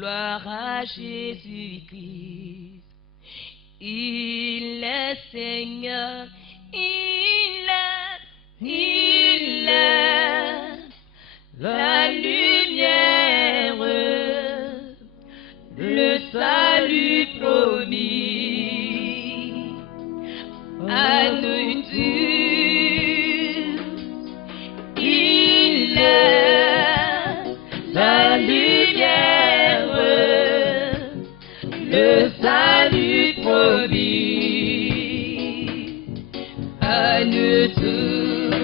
Gloire à Jésus-Christ. Il est Seigneur, il est la lumière, le salut promis à nous tous. Il est la lumière, le salut promis à nous tous.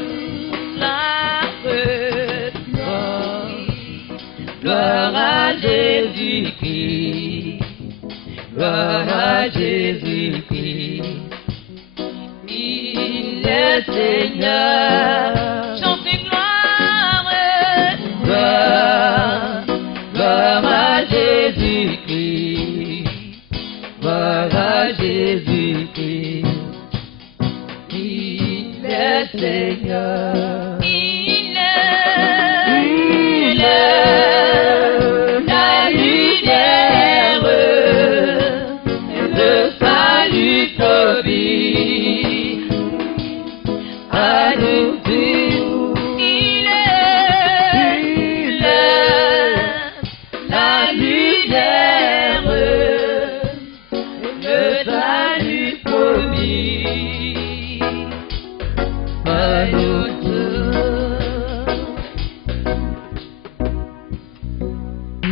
Gloire à Jésus-Christ, gloire à Jésus-Christ. Il est Seigneur. Chantez gloire, gloire à Jésus-Christ, gloire à Jésus-Christ. Il est Seigneur.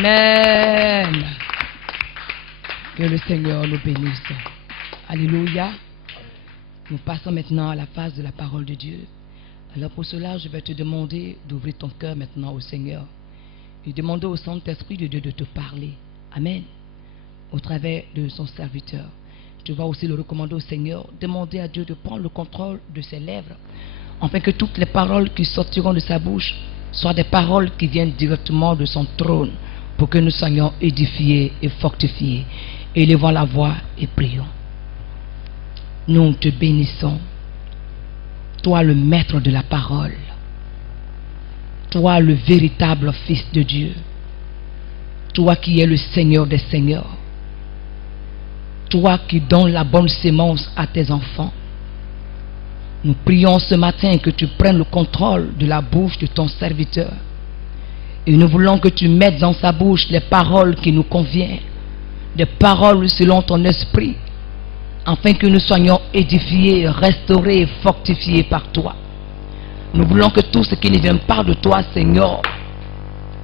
Amen. Que le Seigneur nous bénisse. Alléluia. Nous passons maintenant à la phase de la parole de Dieu. Alors pour cela, je vais te demander d'ouvrir ton cœur maintenant au Seigneur et demander au Saint-Esprit de Dieu de te parler. Amen. Au travers de son serviteur. Tu vas aussi le recommander au Seigneur. Demander à Dieu de prendre le contrôle de ses lèvres, afin que toutes les paroles qui sortiront de sa bouche soient des paroles qui viennent directement de son trône, pour que nous soyons édifiés et fortifiés. Élevons la voix et prions. Nous te bénissons, toi le maître de la parole, toi le véritable Fils de Dieu, toi qui es le Seigneur des Seigneurs, toi qui donnes la bonne sémence à tes enfants. Nous prions ce matin que tu prennes le contrôle de la bouche de ton serviteur. Et nous voulons que tu mettes dans sa bouche les paroles qui nous conviennent, des paroles selon ton esprit, afin que nous soyons édifiés, restaurés et fortifiés par toi. Nous voulons que tout ce qui ne vient pas de toi, Seigneur,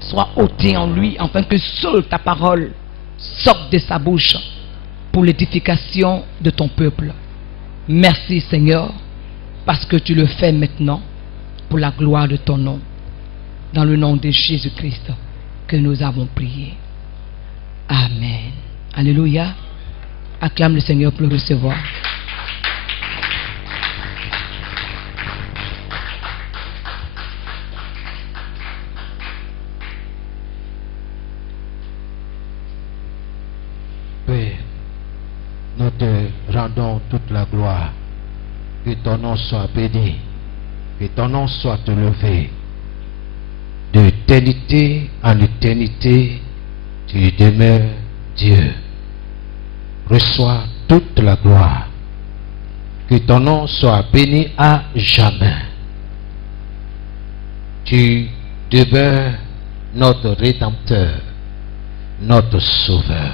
soit ôté en lui, afin que seule ta parole sorte de sa bouche pour l'édification de ton peuple. Merci, Seigneur, parce que tu le fais maintenant pour la gloire de ton nom. Dans le nom de Jésus-Christ que nous avons prié. Amen. Alléluia. Acclame le Seigneur pour le recevoir. Père, nous te rendons toute la gloire. Que ton nom soit béni. Que ton nom soit élevé. D'éternité en éternité, tu demeures Dieu. Reçois toute la gloire. Que ton nom soit béni à jamais. Tu demeures notre Rédempteur, notre Sauveur.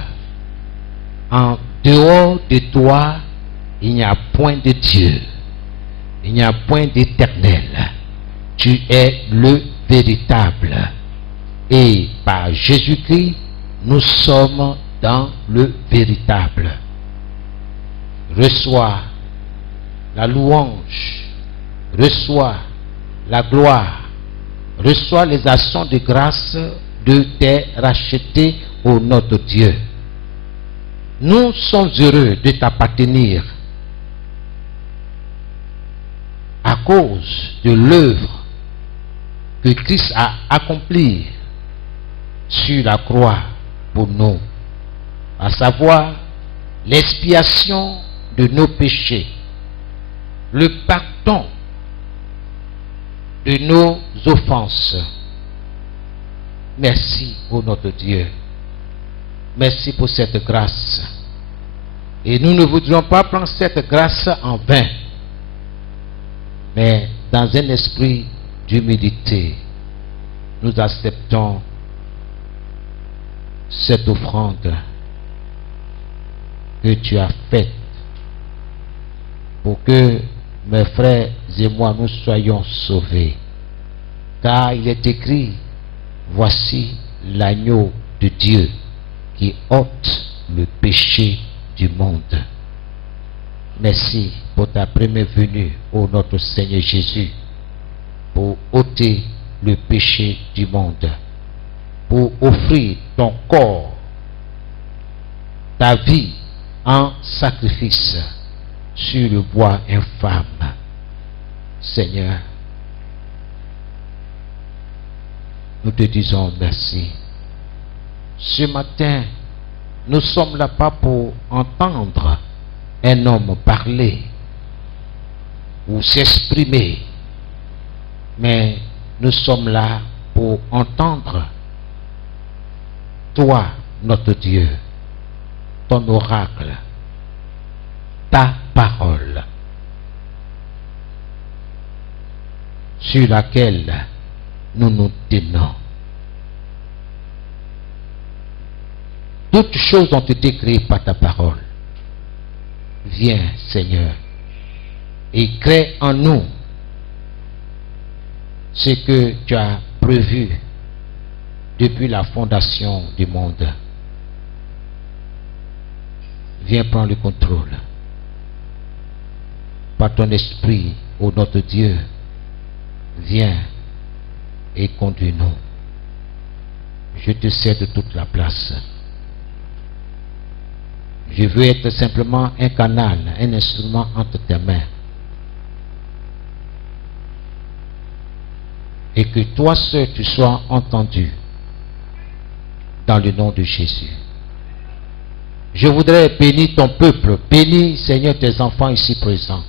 En dehors de toi, il n'y a point de Dieu. Il n'y a point d'éternel. Tu es le véritable. Et par Jésus-Christ, nous sommes dans le véritable. Reçois la louange, reçois la gloire, reçois les actions de grâce de tes rachetés, ô notre Dieu. Nous sommes heureux de t'appartenir à cause de l'œuvre que Christ a accomplie sur la croix pour nous, à savoir l'expiation de nos péchés, le pardon de nos offenses. Merci, ô notre Dieu. merci pour cette grâce. Et nous ne voudrions pas prendre cette grâce en vain, mais dans un esprit d'humilité, nous acceptons cette offrande que tu as faite pour que mes frères et moi nous soyons sauvés. Car il est écrit, voici l'agneau de Dieu qui ôte le péché du monde. Merci pour ta première venue, ô notre Seigneur Jésus, pour ôter le péché du monde, pour offrir ton corps, ta vie en sacrifice sur le bois infâme. Seigneur, nous te disons merci. Ce matin, nous sommes là pas pour entendre un homme parler ou s'exprimer, mais nous sommes là pour entendre toi, notre Dieu, ton oracle, ta parole, sur laquelle nous nous tenons. Toutes choses ont été créées par ta parole. Viens, Seigneur, et crée en nous ce que tu as prévu depuis la fondation du monde. Viens prendre le contrôle. Par ton esprit, ô notre Dieu, viens et conduis-nous. Je te cède toute la place. Je veux être simplement un canal, un instrument entre tes mains. Et que toi seul tu sois entendu dans le nom de Jésus. Je voudrais bénir ton peuple. Bénis, Seigneur, tes enfants ici présents.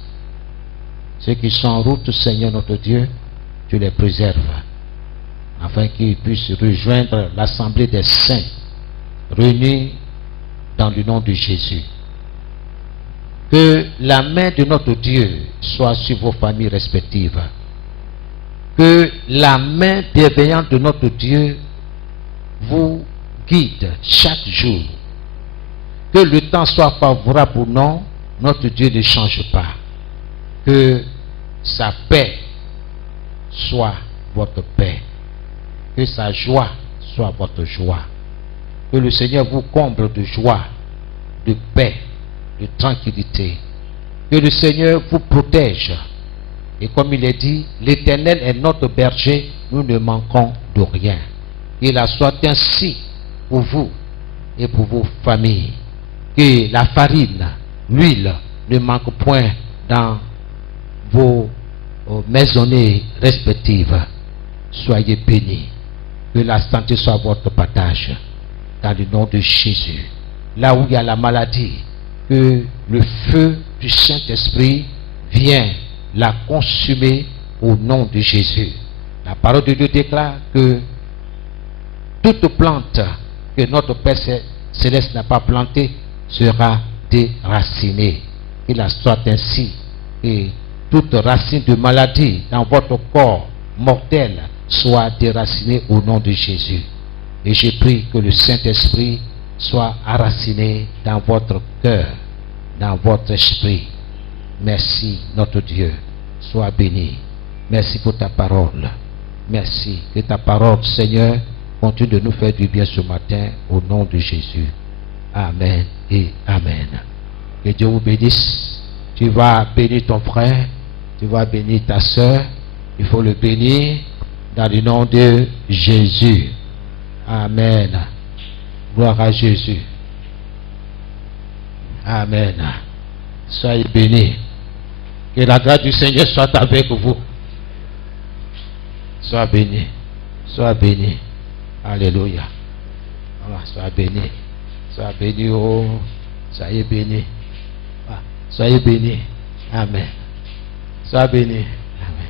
Ceux qui sont en route, Seigneur notre Dieu, tu les préserves, afin qu'ils puissent rejoindre l'assemblée des saints, réunis dans le nom de Jésus. Que la main de notre Dieu soit sur vos familles respectives. Que la main bienveillante de notre Dieu vous guide chaque jour. Que le temps soit favorable pour nous, notre Dieu ne change pas. Que sa paix soit votre paix. Que sa joie soit votre joie. Que le Seigneur vous comble de joie, de paix, de tranquillité. Que le Seigneur vous protège. Et comme il est dit, l'Éternel est notre berger, nous ne manquons de rien. Qu'il en soit ainsi pour vous et pour vos familles. Que la farine, l'huile ne manque point dans vos maisonnées respectives. Soyez bénis. Que la santé soit votre partage. Dans le nom de Jésus. Là où il y a la maladie, que le feu du Saint-Esprit vienne la consumer au nom de Jésus. La parole de Dieu déclare que toute plante que notre Père Céleste n'a pas plantée sera déracinée. Qu'il en soit ainsi. Et toute racine de maladie dans votre corps mortel soit déracinée au nom de Jésus. Et je prie que le Saint-Esprit soit enraciné dans votre cœur, dans votre esprit. Merci, notre Dieu. Sois béni. Merci pour ta parole. Merci. Que ta parole, Seigneur, continue de nous faire du bien ce matin, au nom de Jésus. Amen et Amen. Que Dieu vous bénisse. Tu vas bénir ton frère, tu vas bénir ta soeur. Il faut le bénir dans le nom de Jésus. Amen. Gloire à Jésus. Amen. Soyez bénis. Que la grâce du Seigneur soit avec vous. Sois béni. Sois béni. Alléluia. Voilà, sois béni. Sois béni. Oh, soyez béni. Soyez béni. Amen. Sois béni. Amen.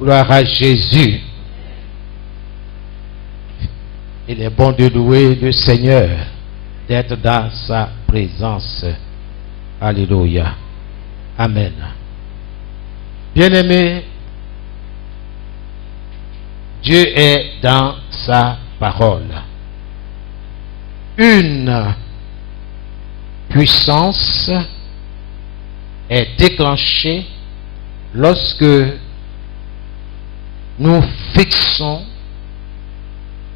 Gloire à Jésus. Il est bon de louer le Seigneur. d'être dans sa présence. Alléluia. Amen. Bien-aimés, Dieu est dans sa parole. Une puissance est déclenchée lorsque nous fixons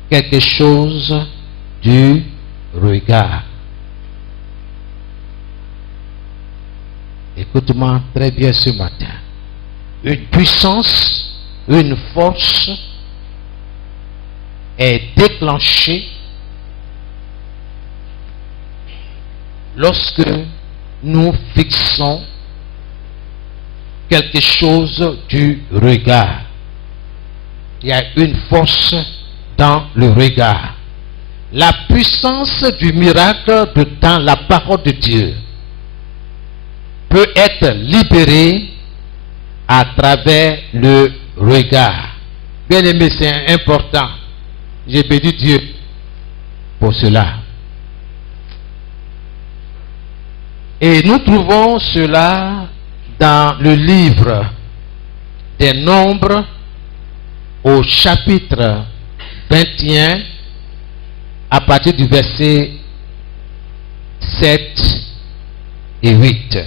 quelque chose du regard. Écoute-moi très bien ce matin. Une puissance, une force est déclenchée lorsque nous fixons quelque chose du regard. Il y a une force dans le regard. La puissance du miracle dans la parole de Dieu peut être libérée à travers le regard. Bien aimé, c'est important. J'ai béni Dieu pour cela. Et nous trouvons cela dans le livre des Nombres au chapitre 21 à partir du verset 7 et 8.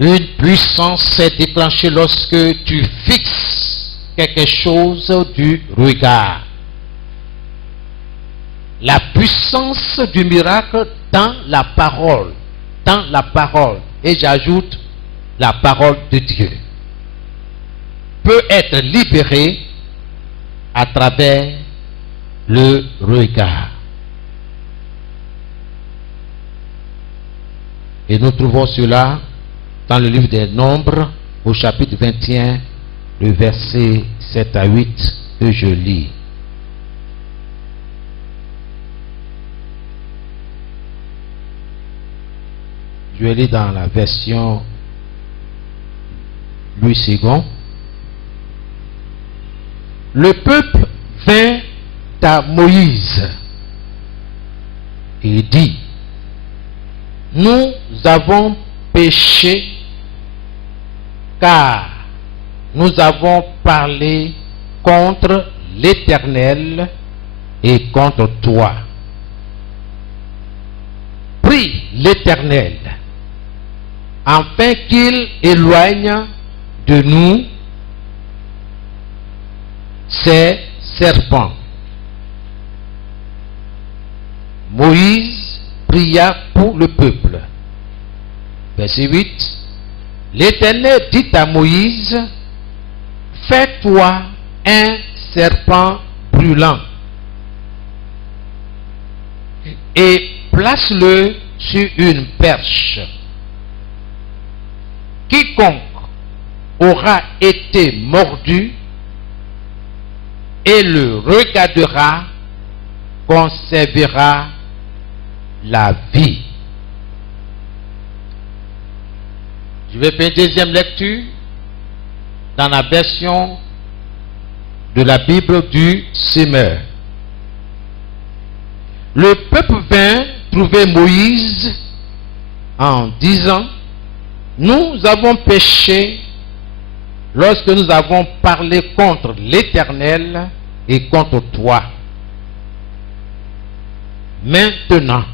Une puissance s'est déclenchée lorsque tu fixes quelque chose du regard. La puissance du miracle dans la parole, et j'ajoute la parole de Dieu, peut être libérée à travers le regard. Et nous trouvons cela dans le livre des Nombres, au chapitre 21, le verset 7 à 8 que je lis. Je lis dans la version Louis II. Le peuple vint à Moïse et dit: nous avons péché car nous avons parlé contre l'Éternel et contre toi. Prie l'Éternel afin qu'il éloigne de nous ces serpents. Moïse pria pour le peuple. Verset 8. L'Éternel dit à Moïse: fais-toi un serpent brûlant et place-le sur une perche. Quiconque aura été mordu et le regardera conservera la vie. Je vais faire une deuxième lecture dans la version de la Bible du Semeur. Le peuple vint trouver Moïse en disant: nous avons péché lorsque nous avons parlé contre l'Éternel et contre toi. Maintenant,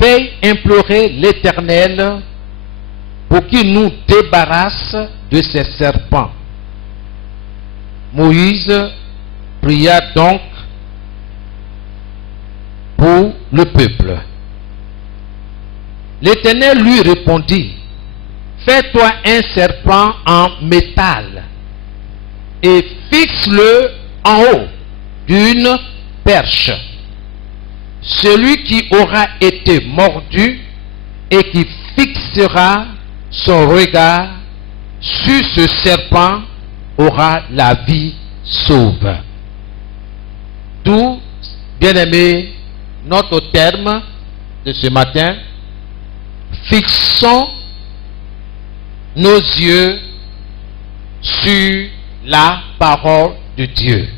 veuille implorer l'Éternel pour qu'il nous débarrasse de ces serpents. Moïse pria donc pour le peuple. L'Éternel lui répondit: fais-toi un serpent en métal et fixe-le en haut d'une perche. Celui qui aura été mordu et qui fixera son regard sur ce serpent aura la vie sauve. D'où, bien-aimé, notre terme de ce matin: fixons nos yeux sur la parole de Dieu.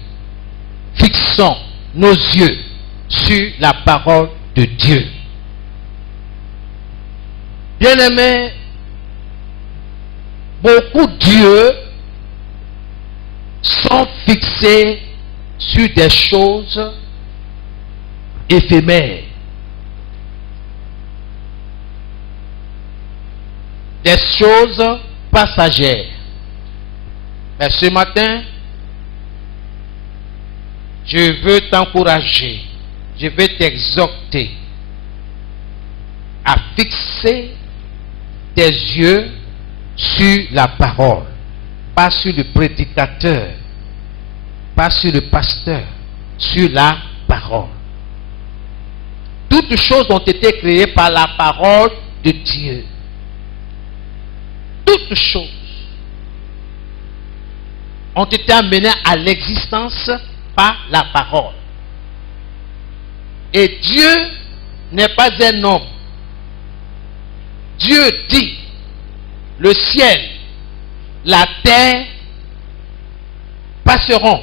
Fixons nos yeux sur la parole de Dieu. Bien-aimés, beaucoup d'yeux sont fixés sur des choses éphémères. Des choses passagères. Mais ce matin, je veux t'encourager, je veux t'exhorter à fixer tes yeux sur la parole, pas sur le prédicateur, pas sur le pasteur, sur la parole. Toutes choses ont été créées par la parole de Dieu. Toutes choses ont été amenées à l'existence par la parole. Et Dieu n'est pas un homme. Dieu dit, le ciel, la terre passeront.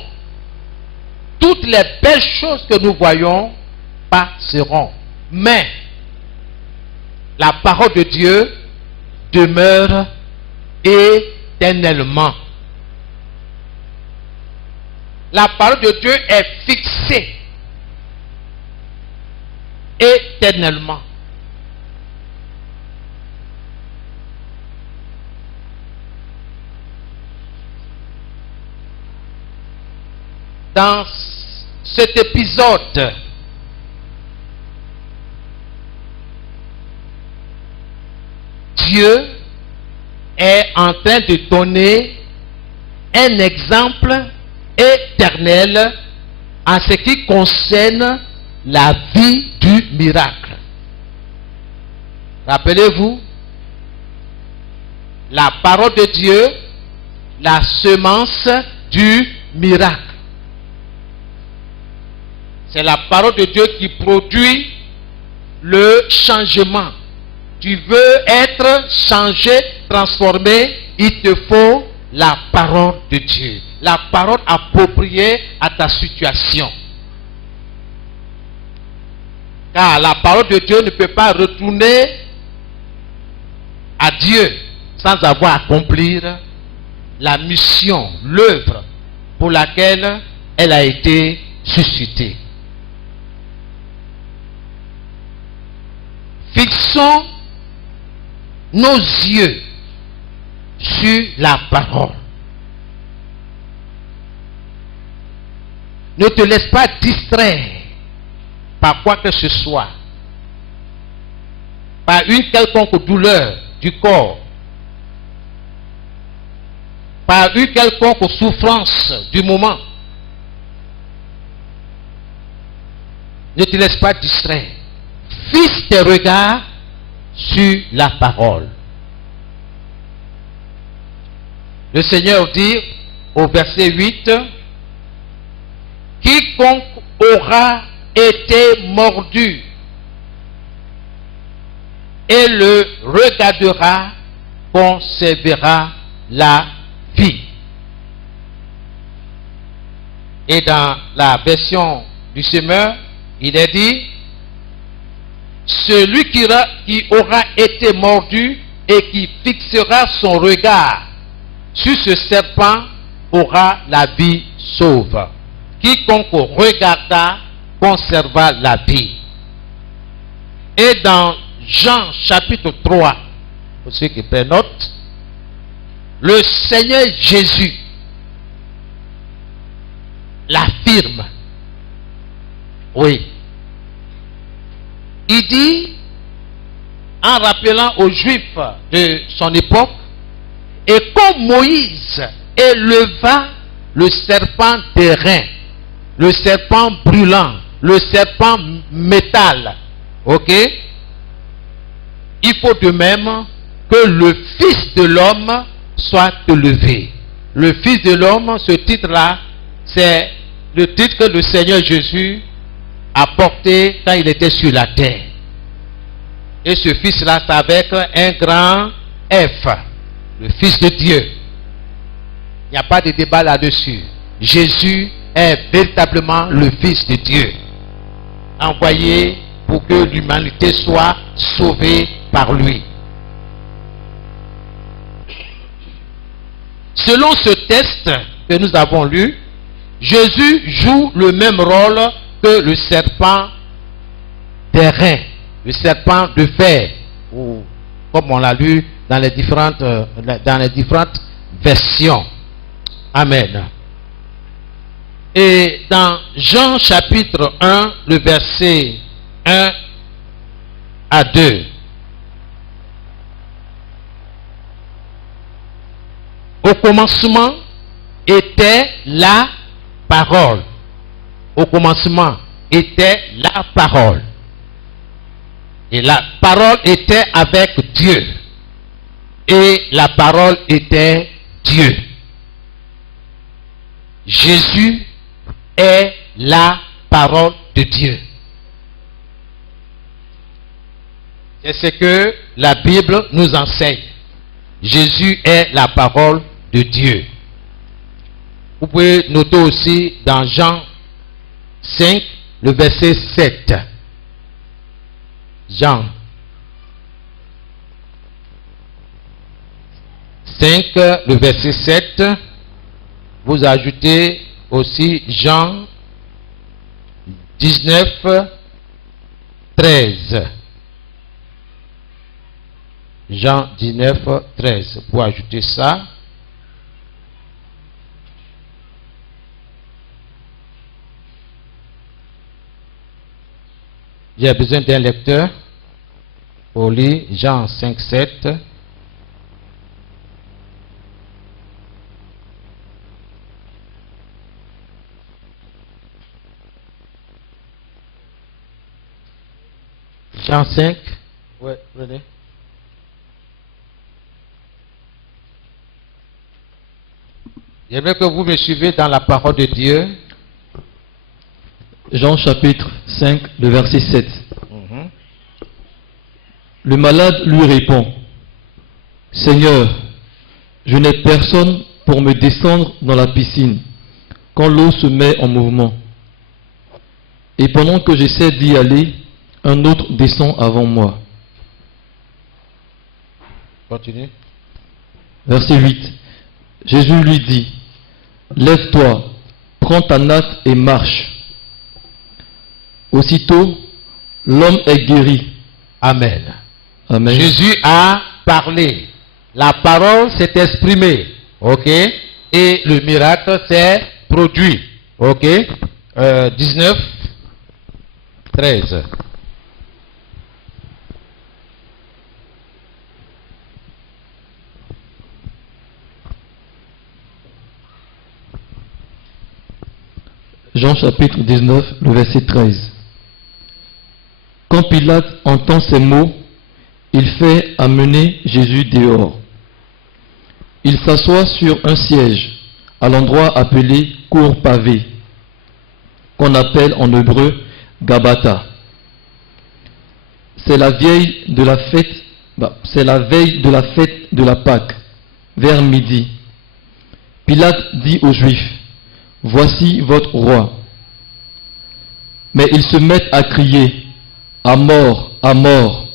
Toutes les belles choses que nous voyons passeront. Mais la parole de Dieu demeure éternellement. La parole de Dieu est fixée éternellement. Dans cet épisode, Dieu est en train de donner un exemple éternel en ce qui concerne la vie du miracle. Rappelez-vous, la parole de Dieu, la semence du miracle. C'est la parole de Dieu qui produit le changement. Tu veux être changé, transformé, il te faut la parole de Dieu. La parole appropriée à ta situation. Car la parole de Dieu ne peut pas retourner à Dieu sans avoir accompli la mission, l'œuvre pour laquelle elle a été suscitée. Fixons nos yeux sur la parole. Ne te laisse pas distraire par quoi que ce soit, par une quelconque douleur du corps, par une quelconque souffrance du moment. Ne te laisse pas distraire. Fixe tes regards sur la parole. Le Seigneur dit au verset 8, quiconque aura été mordu et le regardera conservera la vie. Et dans la version du semeur, il est dit, celui qui aura été mordu et qui fixera son regard sur ce serpent aura la vie sauve. Quiconque regarda conserva la vie. Et dans Jean chapitre 3, pour ceux qui prennent note, le Seigneur Jésus l'affirme. Oui. Il dit, en rappelant aux Juifs de son époque, et comme Moïse éleva le serpent d'airain, le serpent brûlant, le serpent métal, ok? Il faut de même que le Fils de l'homme soit élevé. Le Fils de l'homme, ce titre-là, c'est le titre que le Seigneur Jésus a porté quand il était sur la terre. Et ce Fils-là, c'est avec un grand F, le Fils de Dieu. Il n'y a pas de débat là-dessus. Jésus est véritablement le Fils de Dieu, envoyé pour que l'humanité soit sauvée par lui. Selon ce texte que nous avons lu, Jésus joue le même rôle que le serpent d'airain, le serpent de fer, ou comme on l'a lu dans les différentes versions. Amen. Et dans Jean chapitre 1, le verset 1 à 2. Au commencement était la parole. Au commencement était la parole. Et la parole était avec Dieu. Et la parole était Dieu. Jésus est la parole de Dieu. C'est ce que la Bible nous enseigne. Jésus est la parole de Dieu. Vous pouvez noter aussi dans Jean 5, le verset 7. Jean 5, le verset 7. Vous ajoutez aussi Jean 19, 13. Jean 19, 13. Pour ajouter ça. J'ai besoin d'un lecteur pour lire Jean 5, 7. Jean 5. Ouais, prenez. J'aimerais que vous me suivez dans la parole de Dieu. Jean chapitre 5, le verset 7. Le malade lui répond, « Seigneur, je n'ai personne pour me descendre dans la piscine quand l'eau se met en mouvement. Et pendant que j'essaie d'y aller, un autre descend avant moi. » Continue. Verset 8. Jésus lui dit, « Lève-toi, prends ta natte et marche. » Aussitôt, l'homme est guéri. Amen. Amen. Jésus a parlé. La parole s'est exprimée. Ok? Et le miracle s'est produit. Ok? 19, 13. Jean chapitre 19, le verset 13. Quand Pilate entend ces mots, il fait amener Jésus dehors. Il s'assoit sur un siège à l'endroit appelé cour pavée, qu'on appelle en hébreu Gabata. C'est la veille de la fête, de la Pâque, vers midi. Pilate dit aux Juifs, « Voici votre roi. » Mais ils se mettent à crier, « À mort, à mort,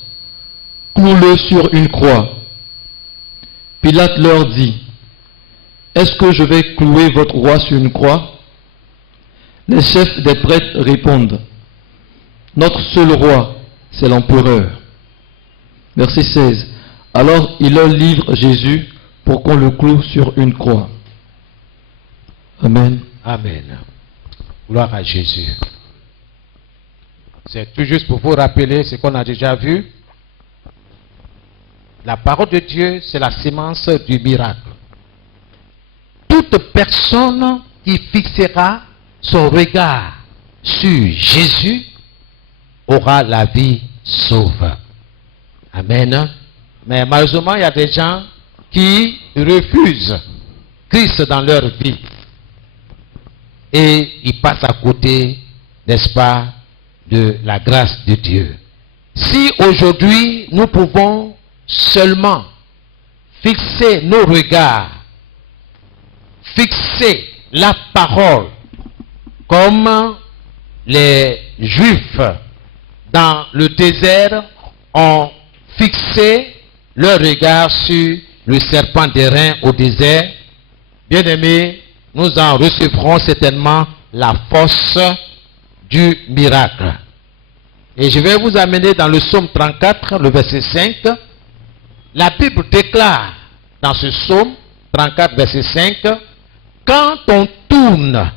cloue-le sur une croix. » Pilate leur dit, « Est-ce que je vais clouer votre roi sur une croix ?» Les chefs des prêtres répondent, « Notre seul roi, c'est l'empereur. » Verset 16. Alors il leur livre Jésus pour qu'on le cloue sur une croix. Amen. Amen. Gloire à Jésus. C'est tout juste pour vous rappeler ce qu'on a déjà vu. La parole de Dieu, c'est la sémence du miracle. Toute personne qui fixera son regard sur Jésus aura la vie sauve. Amen. Mais malheureusement, il y a des gens qui refusent Christ dans leur vie. Et ils passent à côté, n'est-ce pas, de la grâce de Dieu. Si aujourd'hui, nous pouvons seulement fixer nos regards, fixer la parole, comme les Juifs dans le désert ont fixé leur regard sur le serpent d'airain au désert, bien-aimés, nous en recevrons certainement la force du miracle. Et je vais vous amener dans le psaume 34, le verset 5. La Bible déclare dans ce psaume 34, verset 5, quand on tourne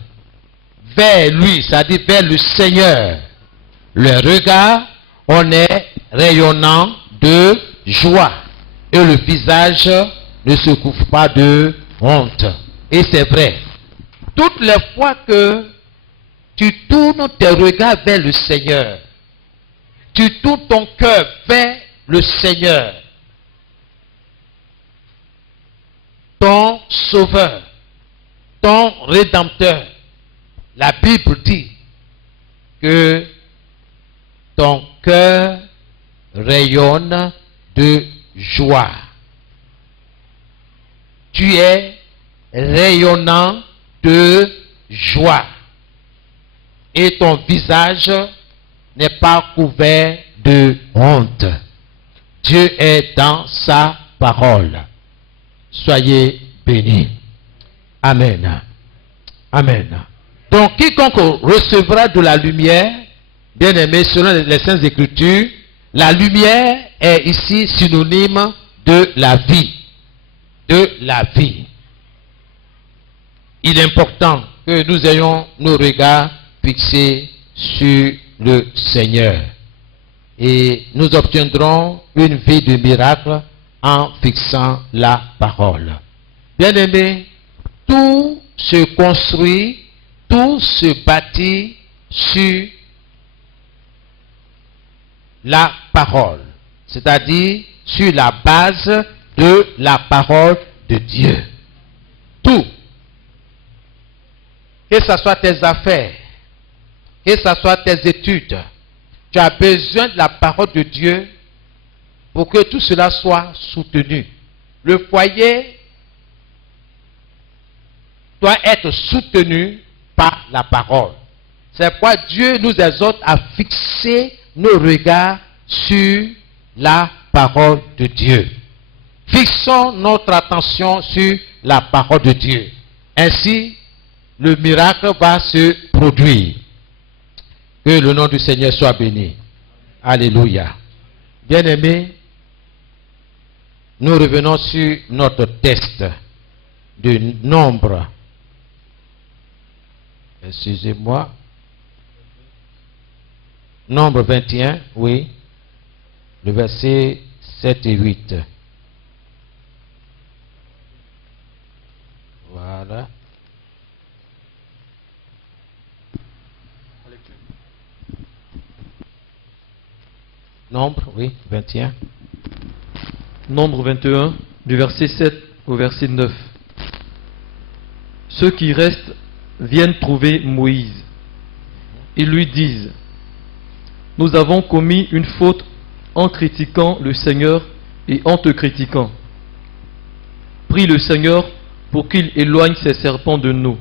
vers lui, c'est-à-dire vers le Seigneur, le regard, on est rayonnant de joie. Et le visage ne se couvre pas de honte. Et c'est vrai. Toutes les fois que tu tournes tes regards vers le Seigneur, tu tournes ton cœur vers le Seigneur, ton Sauveur, ton Rédempteur, la Bible dit que ton cœur rayonne de joie. Tu es rayonnant de joie. Et ton visage n'est pas couvert de honte. Dieu est dans sa parole. Soyez bénis. Amen. Amen. Donc, quiconque recevra de la lumière, bien aimé, selon les Saintes Écritures, la lumière est ici synonyme de la vie. De la vie. Il est important que nous ayons nos regards fixés sur le Seigneur. Et nous obtiendrons une vie de miracle en fixant la parole. Bien aimé, tout se construit, tout se bâtit sur la parole, c'est-à-dire sur la base de la parole de Dieu. Tout, que ce soit tes affaires, que ce soit tes études, tu as besoin de la parole de Dieu pour que tout cela soit soutenu. Le foyer doit être soutenu par la parole. C'est pourquoi Dieu nous exhorte à fixer nos regards sur la parole de Dieu. Fixons notre attention sur la parole de Dieu. Ainsi, le miracle va se produire. Que le nom du Seigneur soit béni. Alléluia. Bien-aimés, nous revenons sur notre test de Nombre. Excusez-moi. Nombre 21, oui. Le verset 7 et 8. Voilà. Nombre, oui, 21. Nombre 21, du verset 7 au verset 9. Ceux qui restent viennent trouver Moïse. Ils lui disent: nous avons commis une faute en critiquant le Seigneur et en te critiquant. Prie le Seigneur pour qu'il éloigne ces serpents de nous.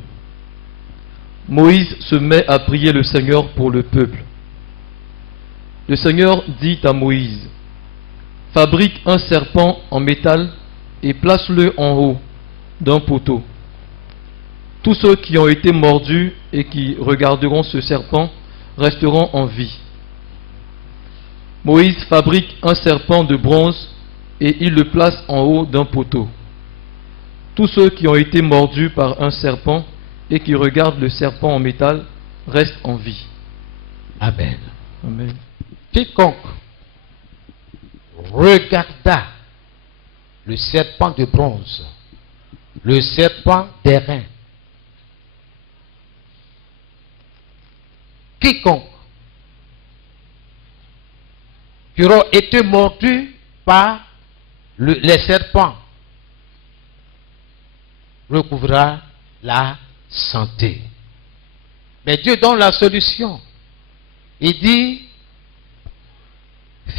Moïse se met à prier le Seigneur pour le peuple. Le Seigneur dit à Moïse: fabrique un serpent en métal et place-le en haut d'un poteau. Tous ceux qui ont été mordus et qui regarderont ce serpent resteront en vie. Moïse fabrique un serpent de bronze et il le place en haut d'un poteau. Tous ceux qui ont été mordus par un serpent et qui regardent le serpent en métal restent en vie. Amen. Amen. Quiconque regarda le serpent de bronze, le serpent d'airain, quiconque qui aura été mordu par les serpents recouvrira la santé. Mais Dieu donne la solution. Il dit: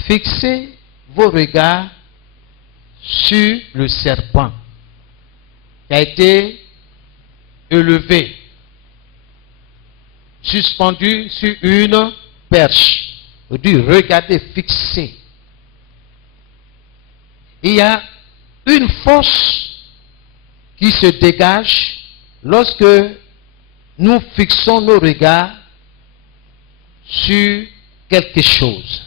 fixez vos regards sur le serpent qui a été élevé, suspendu sur une perche. On dit regardez, fixé. Il y a une force qui se dégage lorsque nous fixons nos regards sur quelque chose.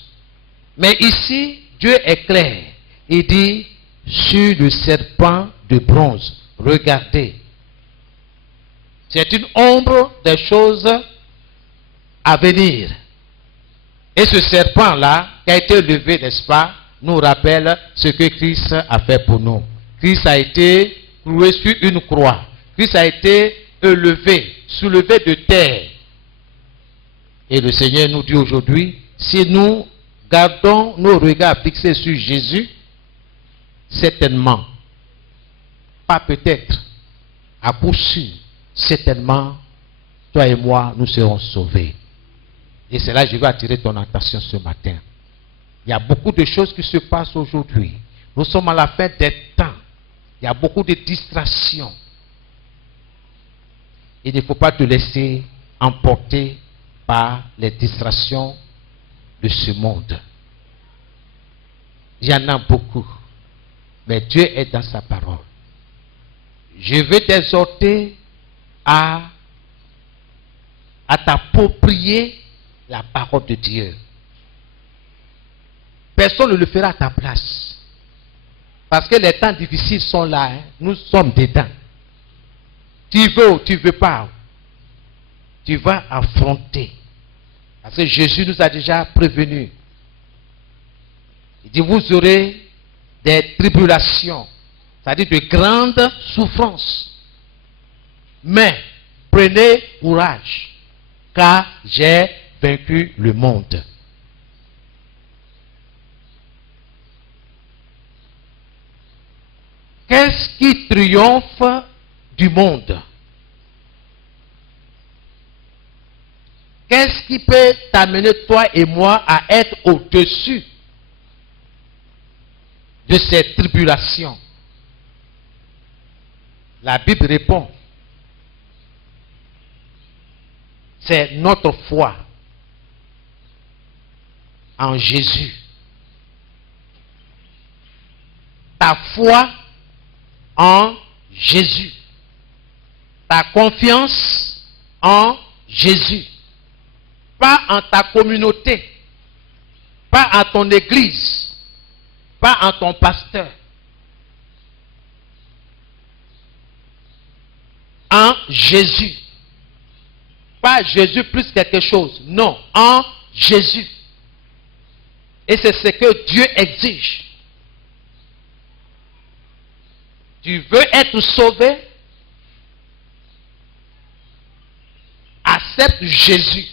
Mais ici, Dieu est clair. Il dit sur le serpent de bronze. Regardez. C'est une ombre des choses à venir. Et ce serpent-là, qui a été levé, n'est-ce pas, nous rappelle ce que Christ a fait pour nous. Christ a été cloué sur une croix. Christ a été élevé, soulevé de terre. Et le Seigneur nous dit aujourd'hui, si nous gardons nos regards fixés sur Jésus, certainement, pas peut-être, à coup sûr, certainement, toi et moi, nous serons sauvés. Et c'est là que je veux attirer ton attention ce matin. Il y a beaucoup de choses qui se passent aujourd'hui. Nous sommes à la fin des temps. Il y a beaucoup de distractions. Il ne faut pas te laisser emporter par les distractions de ce monde. Il y en a beaucoup. Mais Dieu est dans sa parole. Je veux t'exhorter à t'approprier la parole de Dieu. Personne ne le fera à ta place. Parce que les temps difficiles sont là. Hein. Nous sommes dedans. Tu veux ou tu ne veux pas. Tu vas affronter. Parce que Jésus nous a déjà prévenus. Il dit, vous aurez des tribulations. C'est-à-dire de grandes souffrances. Mais prenez courage. Car j'ai vaincu le monde. Qu'est-ce qui triomphe du monde? Qu'est-ce qui peut t'amener, toi et moi, à être au-dessus de ces tribulations? La Bible répond, c'est notre foi en Jésus. Ta foi en Jésus. Ta confiance en Jésus. Pas en ta communauté. Pas en ton église. Pas en ton pasteur. En Jésus. Pas Jésus plus quelque chose. Non, en Jésus. Et c'est ce que Dieu exige. Tu veux être sauvé? Accepte Jésus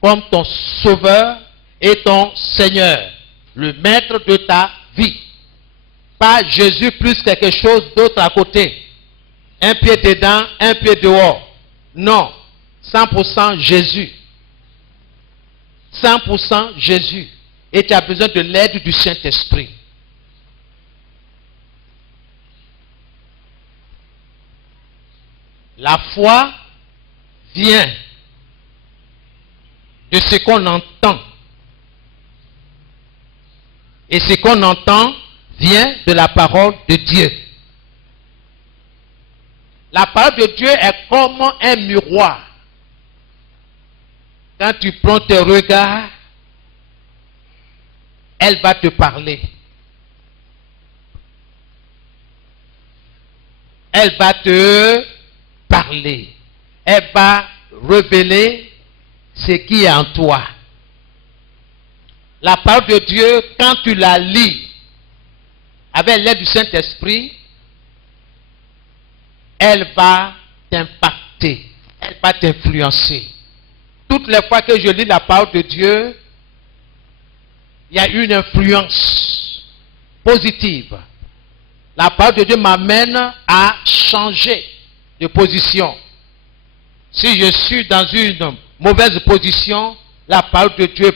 comme ton sauveur et ton Seigneur, le maître de ta vie. Pas Jésus plus quelque chose d'autre à côté. Un pied dedans, un pied dehors. Non, 100% Jésus. 100% Jésus. Et tu as besoin de l'aide du Saint-Esprit. La foi vient de ce qu'on entend. Et ce qu'on entend vient de la parole de Dieu. La parole de Dieu est comme un miroir. Quand tu prends tes regards, elle va te parler. Elle va te parler. Elle va révéler ce qui est en toi. La parole de Dieu, quand tu la lis avec l'aide du Saint-Esprit, elle va t'impacter. Elle va t'influencer. Toutes les fois que je lis la parole de Dieu, il y a une influence positive. La parole de Dieu m'amène à changer de position. Si je suis dans une mauvaise position, la parole de Dieu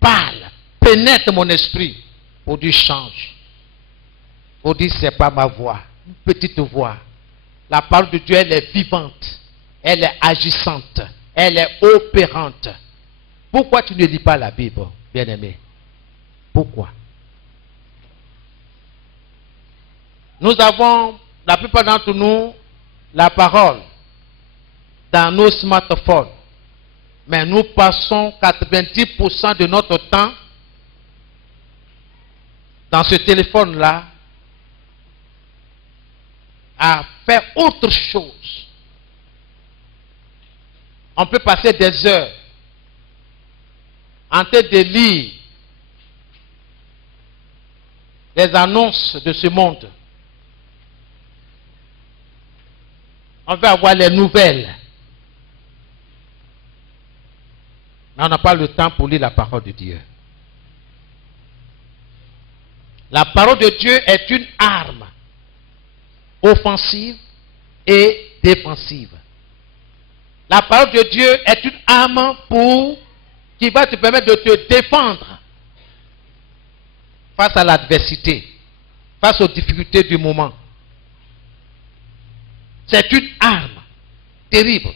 parle, pénètre mon esprit pour dire change. Pour dire c'est pas ma voix, une petite voix. La parole de Dieu, elle est vivante, elle est agissante, elle est opérante. Pourquoi tu ne lis pas la Bible, bien-aimé? Pourquoi? Nous avons, la plupart d'entre nous, la parole dans nos smartphones. Mais nous passons 90% de notre temps dans ce téléphone-là à faire autre chose. On peut passer des heures en train de lire les annonces de ce monde. On veut avoir les nouvelles. Mais on n'a pas le temps pour lire la parole de Dieu. La parole de Dieu est une arme offensive et défensive. La parole de Dieu est une arme qui va te permettre de te défendre face à l'adversité, face aux difficultés du moment. C'est une arme terrible.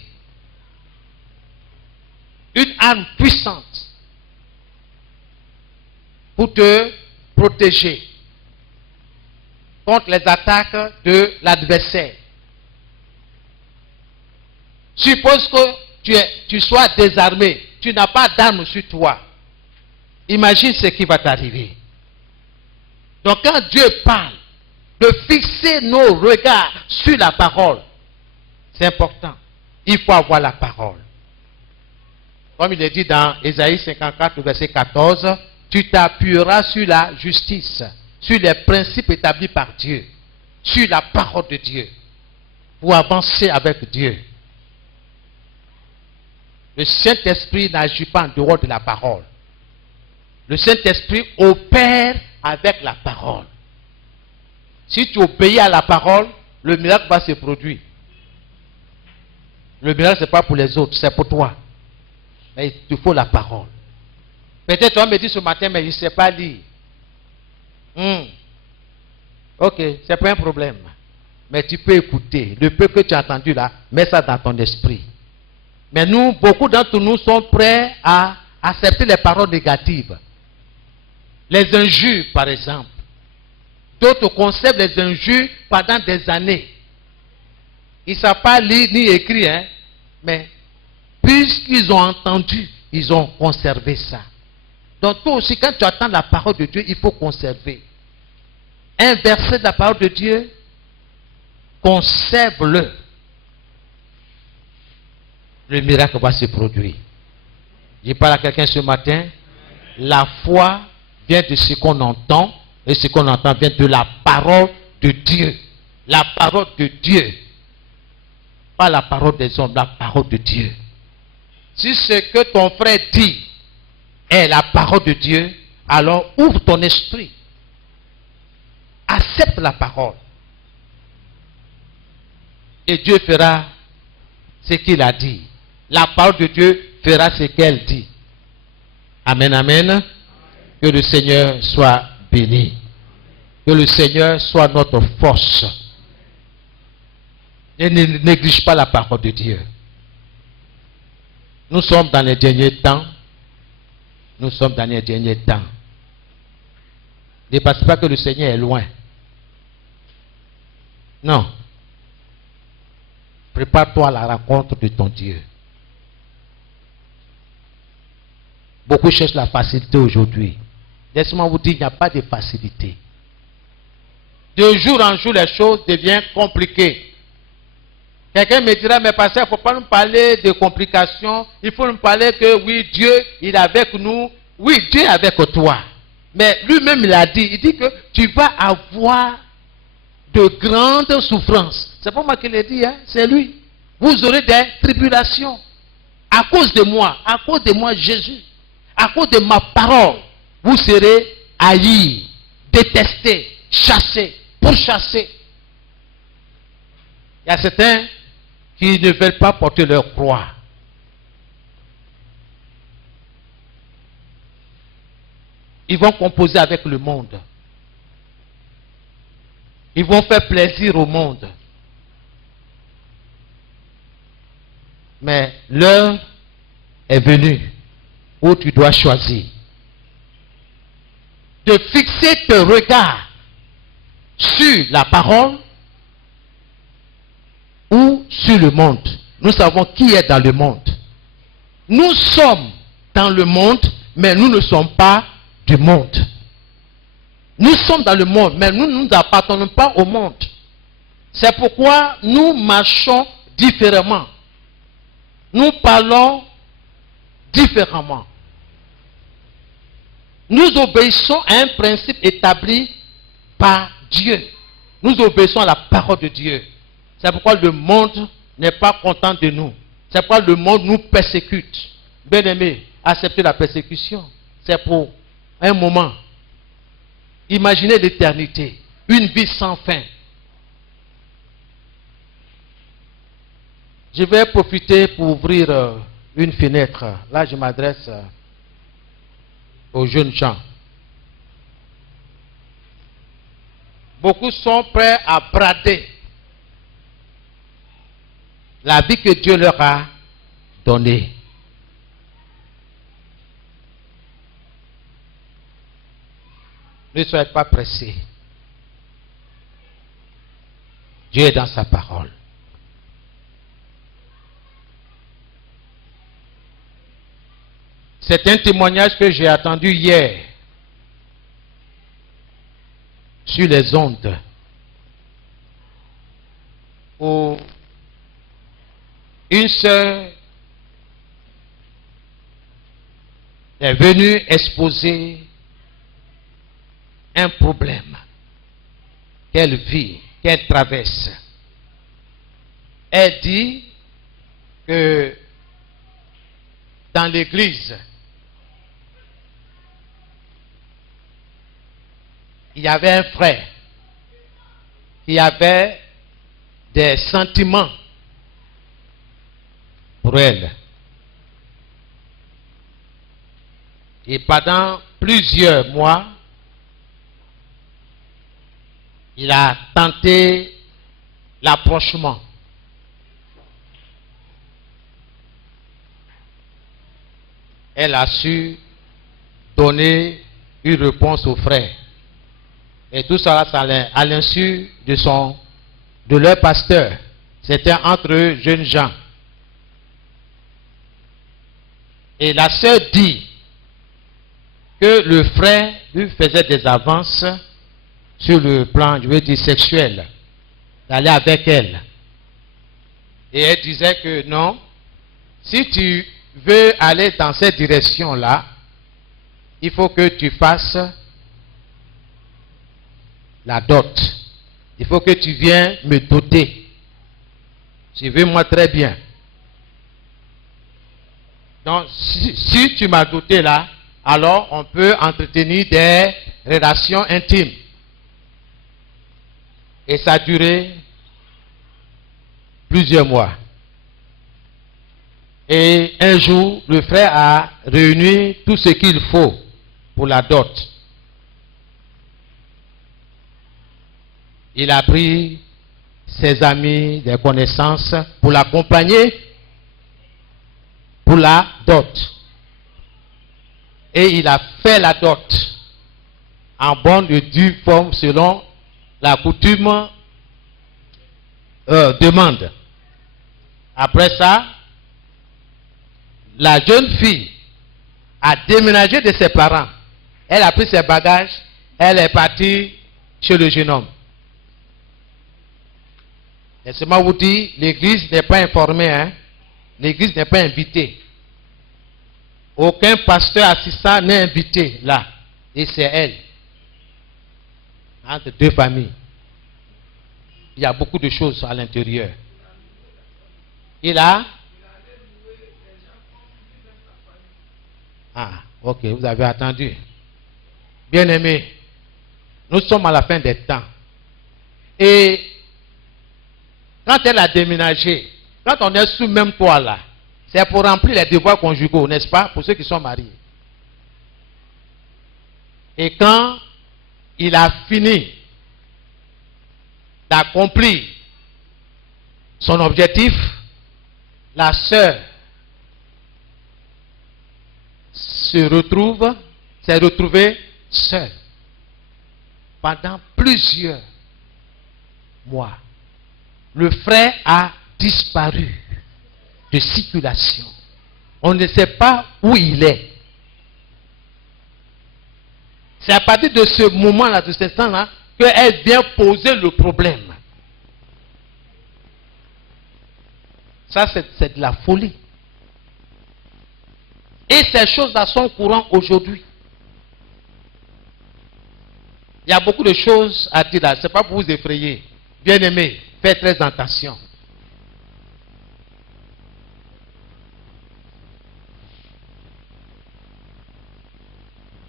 Une arme puissante pour te protéger contre les attaques de l'adversaire. Suppose que tu sois désarmé, tu n'as pas d'arme sur toi. Imagine ce qui va t'arriver. Donc quand Dieu parle de fixer nos regards sur la parole, c'est important. Il faut avoir la parole. Comme il est dit dans Ésaïe 54, verset 14, tu t'appuieras sur la justice, sur les principes établis par Dieu, sur la parole de Dieu, pour avancer avec Dieu. Le Saint-Esprit n'agit pas en dehors de la parole. Le Saint-Esprit opère avec la parole. Si tu obéis à la parole, le miracle va se produire. Le miracle, ce n'est pas pour les autres, c'est pour toi. Mais il te faut la parole. Peut-être on me dit ce matin, mais je ne sais pas lire. Ok, ce n'est pas un problème. Mais tu peux écouter. Le peu que tu as entendu là, mets ça dans ton esprit. Mais nous, beaucoup d'entre nous sont prêts à accepter les paroles négatives. Les injures, par exemple. D'autres conservent les injures pendant des années. Ils ne savent pas lire ni écrire, mais puisqu'ils ont entendu, ils ont conservé ça. Donc toi aussi, quand tu attends la parole de Dieu, il faut conserver. Un verset de la parole de Dieu, conserve-le. Le miracle va se produire. Je parle à quelqu'un ce matin. La foi vient de ce qu'on entend, et ce qu'on entend vient de la parole de Dieu. La parole de Dieu. Pas la parole des hommes, la parole de Dieu. Si ce que ton frère dit est la parole de Dieu, alors ouvre ton esprit. Accepte la parole. Et Dieu fera ce qu'il a dit. La parole de Dieu fera ce qu'elle dit. Amen, amen. Que le Seigneur soit béni. Que le Seigneur soit notre force. Et ne néglige pas la parole de Dieu. Nous sommes dans les derniers temps. Nous sommes dans les derniers temps. Ne pense pas que le Seigneur est loin. Non. Prépare-toi à la rencontre de ton Dieu. Beaucoup cherchent la facilité aujourd'hui. Laissez-moi vous dire, il n'y a pas de facilité. De jour en jour, les choses deviennent compliquées. Quelqu'un me dira, mais pasteur, il ne faut pas nous parler de complications. Il faut nous parler que oui, Dieu, il est avec nous. Oui, Dieu est avec toi. Mais lui-même, il a dit, il dit que tu vas avoir de grandes souffrances. C'est pas moi qui l'ai dit, c'est lui. Vous aurez des tribulations. À cause de moi, Jésus. À cause de ma parole, vous serez haïs, détestés, chassés, pourchassés. Il y a certains qui ne veulent pas porter leur croix. Ils vont composer avec le monde. Ils vont faire plaisir au monde. Mais l'heure est venue où tu dois choisir de fixer tes regards sur la parole ou sur le monde. Nous savons qui est dans le monde. Nous sommes dans le monde, mais nous ne sommes pas du monde. Nous sommes dans le monde, mais nous ne nous appartenons pas au monde. C'est pourquoi nous marchons différemment. Nous parlons différemment. Nous obéissons à un principe établi par Dieu. Nous obéissons à la parole de Dieu. C'est pourquoi le monde n'est pas content de nous. C'est pourquoi le monde nous persécute. Bien-aimés, accepter la persécution, c'est pour un moment. Imaginez l'éternité, une vie sans fin. Je vais profiter pour ouvrir une fenêtre. Là, je m'adresse aux jeunes gens. Beaucoup sont prêts à brader la vie que Dieu leur a donnée. Ne soyez pas pressés. Dieu est dans sa parole. C'est un témoignage que j'ai entendu hier sur les ondes où une sœur est venue exposer un problème qu'elle vit, qu'elle traverse. Elle dit que dans l'église, il y avait un frère qui avait des sentiments pour elle. Et pendant plusieurs mois, il a tenté l'approchement. Elle a su donner une réponse au frère. Et tout ça, à l'insu de leur pasteur. C'était entre eux, jeunes gens. Et la sœur dit que le frère lui faisait des avances sur le plan, je veux dire, sexuel, d'aller avec elle. Et elle disait que non, si tu veux aller dans cette direction-là, il faut que tu fasses la dot. Il faut que tu viennes me doter. Je veux moi très bien. Donc, si tu m'as doté là, alors on peut entretenir des relations intimes. Et ça a duré plusieurs mois. Et un jour, le frère a réuni tout ce qu'il faut pour la dot. Il a pris ses amis, des connaissances pour l'accompagner pour la dot. Et il a fait la dot en bonne et due forme selon la coutume demande. Après ça, la jeune fille a déménagé de ses parents. Elle a pris ses bagages, elle est partie chez le jeune homme. Laissez-moi vous dire, l'église n'est pas informée, hein? L'église n'est pas invitée. Aucun pasteur assistant n'est invité là. Et c'est elle. Entre deux familles. Il y a beaucoup de choses à l'intérieur. Il a... Ah, ok, vous avez attendu. Bien-aimés, nous sommes à la fin des temps. Et quand elle a déménagé, quand on est sous le même toit là, c'est pour remplir les devoirs conjugaux, n'est-ce pas, pour ceux qui sont mariés. Et quand il a fini d'accomplir son objectif, la sœur s'est retrouvée seule pendant plusieurs mois. Le frère a disparu de circulation. On ne sait pas où il est. C'est à partir de ce moment-là, de ce temps-là, qu'elle vient poser le problème. Ça, c'est de la folie. Et ces choses-là sont courantes aujourd'hui. Il y a beaucoup de choses à dire là. Ce n'est pas pour vous effrayer. Bien-aimés, faites très attention.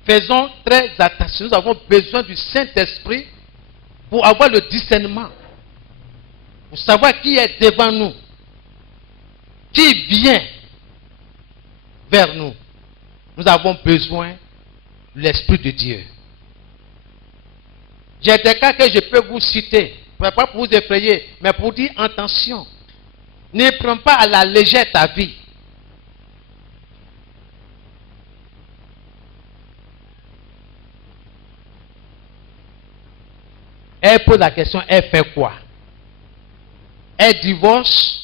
Faisons très attention. Nous avons besoin du Saint-Esprit pour avoir le discernement. Pour savoir qui est devant nous. Qui vient vers nous. Nous avons besoin de l'Esprit de Dieu. J'ai des cas que je peux vous citer. Pas pour vous effrayer, mais pour dire attention. Ne prends pas à la légère ta vie. Elle pose la question, elle fait quoi? Elle divorce,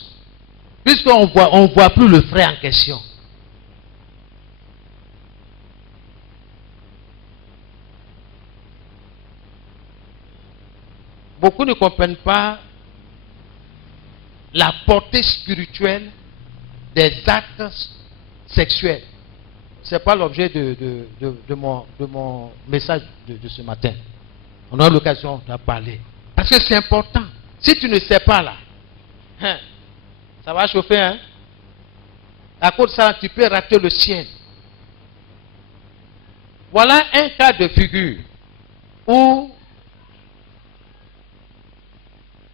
puisqu'on voit plus le frère en question. Beaucoup ne comprennent pas la portée spirituelle des actes sexuels. Ce n'est pas l'objet de mon message de ce matin. On a l'occasion d'en parler. Parce que c'est important. Si tu ne sais pas là, ça va chauffer, hein? À cause de ça, tu peux rater le ciel. Voilà un cas de figure où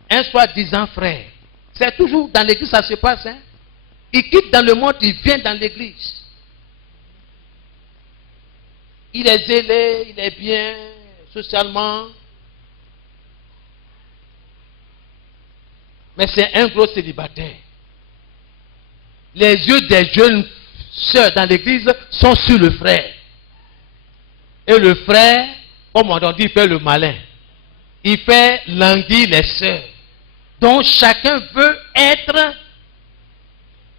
un soi-disant frère, c'est toujours dans l'église ça se passe, hein? Il quitte dans le monde, il vient dans l'église. Il est zélé, il est bien socialement. Mais c'est un gros célibataire. Les yeux des jeunes sœurs dans l'église sont sur le frère. Et le frère, comme on dit, il fait le malin. Il fait languir les sœurs. Donc chacun veut être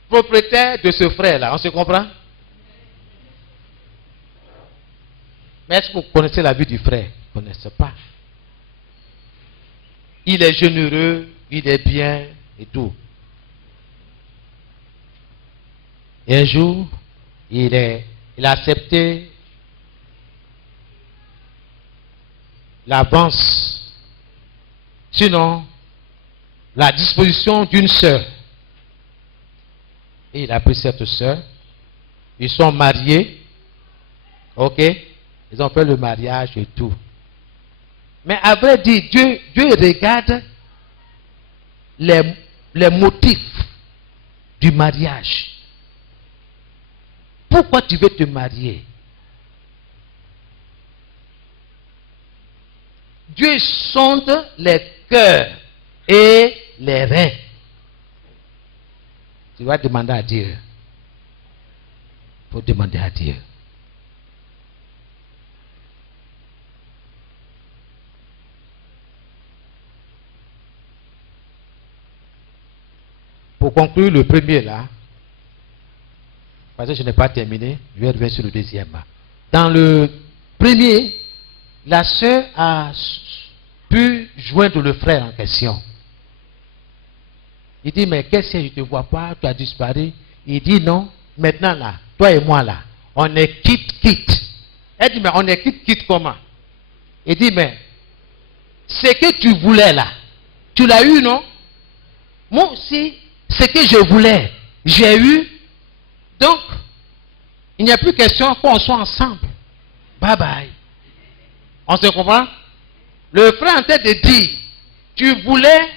propriétaire de ce frère-là. On se comprend? Mais est-ce que vous connaissez la vie du frère? Vous ne connaissez pas. Il est généreux, il est bien et tout. Et un jour, il a accepté l'avance, sinon la disposition d'une sœur. Et il a pris cette sœur. Ils sont mariés. Ok? Ils ont fait le mariage et tout. Mais à vrai dire, Dieu regarde les motifs du mariage. Pourquoi tu veux te marier? Dieu sonde les cœurs et les reins. Tu vas demander à Dieu. Il faut demander à Dieu. Pour conclure le premier là, parce que je n'ai pas terminé, je vais revenir sur le deuxième. Dans le premier, la sœur a pu joindre le frère en question. Il dit, mais qu'est-ce que je ne te vois pas, tu as disparu. Il dit, non, maintenant là, toi et moi là, on est quitte. Elle dit, mais on est quitte comment? Il dit, mais ce que tu voulais là, tu l'as eu, non? Moi aussi, ce que je voulais, j'ai eu. Donc, il n'y a plus question qu'on soit ensemble. Bye bye. On se comprend? Le frère en tête de dire, tu voulais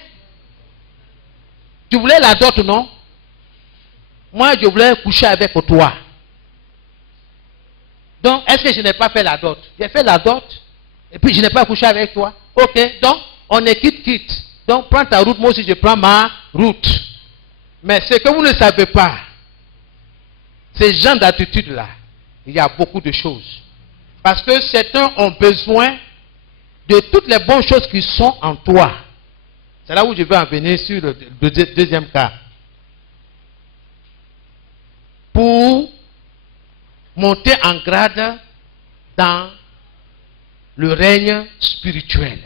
la dot, non? Moi, je voulais coucher avec toi. Donc, est-ce que je n'ai pas fait la dot? J'ai fait la dot, et puis je n'ai pas couché avec toi. Ok, donc, on est quitte. Donc, prends ta route, moi aussi je prends ma route. Mais ce que vous ne savez pas, ces gens d'attitude-là, il y a beaucoup de choses. Parce que certains ont besoin de toutes les bonnes choses qui sont en toi. C'est là où je veux en venir sur le deuxième cas. Pour monter en grade dans le règne spirituel.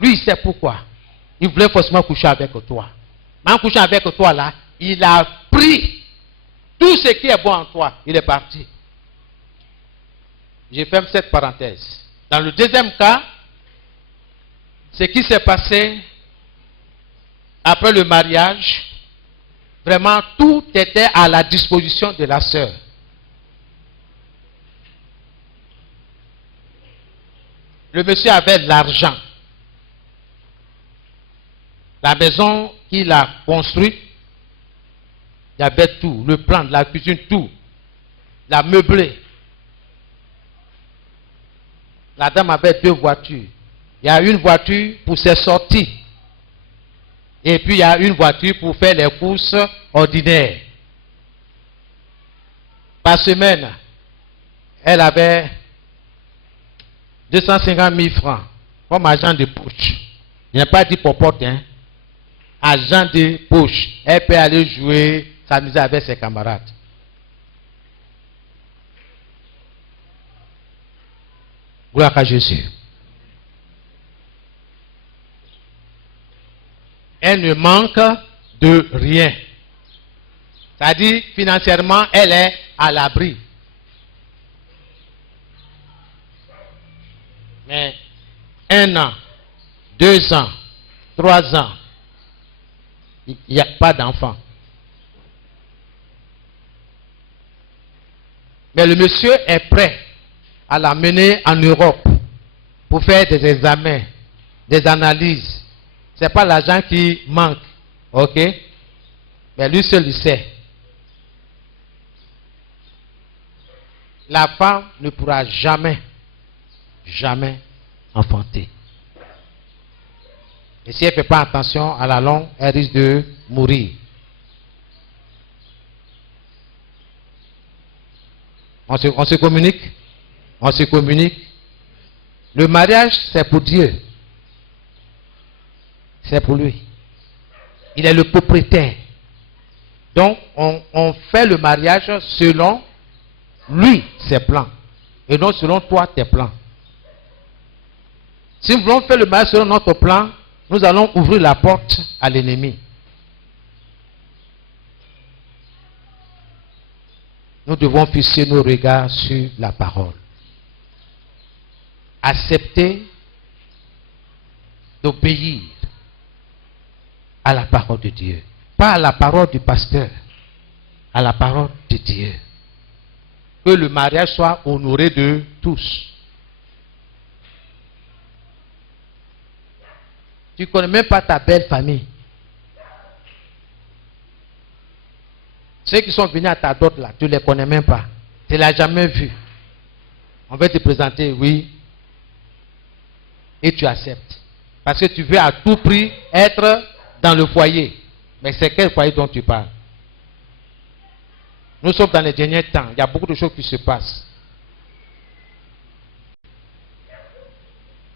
Lui, il sait pourquoi. Il voulait forcément coucher avec toi. Mais en couchant avec toi là, il a pris tout ce qui est bon en toi. Il est parti. Je ferme cette parenthèse. Dans le deuxième cas, ce qui s'est passé après le mariage, vraiment tout était à la disposition de la sœur. Le monsieur avait l'argent. La maison qu'il a construite, il y avait tout. Le plan de la cuisine, tout. La meublée. La dame avait 2 voitures. Il y a une voiture pour ses sorties. Et puis il y a une voiture pour faire les courses ordinaires. Par semaine, elle avait 250 000 francs comme agent de poche. Il n'a pas dit popote, hein. Agent de poche. Elle peut aller jouer, s'amuser avec ses camarades. Gloire à Jésus. Elle ne manque de rien. C'est-à-dire, financièrement, elle est à l'abri. Mais 1 an, 2 ans, 3 ans, il n'y a pas d'enfant. Mais le monsieur est prêt à l'amener en Europe pour faire des examens, des analyses. Ce n'est pas l'argent qui manque. Ok? Mais lui seul, il sait. La femme ne pourra jamais enfanter. Et si elle ne fait pas attention, à la longue, elle risque de mourir. On se communique? On se communique. Le mariage, c'est pour Dieu. C'est pour lui. Il est le propriétaire. Donc, on fait le mariage selon lui, ses plans. Et non selon toi, tes plans. Si nous voulons faire le mariage selon notre plan, nous allons ouvrir la porte à l'ennemi. Nous devons fixer nos regards sur la parole. Accepter d'obéir à la parole de Dieu. Pas à la parole du pasteur, à la parole de Dieu. Que le mariage soit honoré de tous. Tu ne connais même pas ta belle famille. Ceux qui sont venus à ta dot là, tu ne les connais même pas. Tu ne l'as jamais vu. On va te présenter, oui. Et tu acceptes. Parce que tu veux à tout prix être dans le foyer. Mais c'est quel foyer dont tu parles? Nous sommes dans les derniers temps. Il y a beaucoup de choses qui se passent.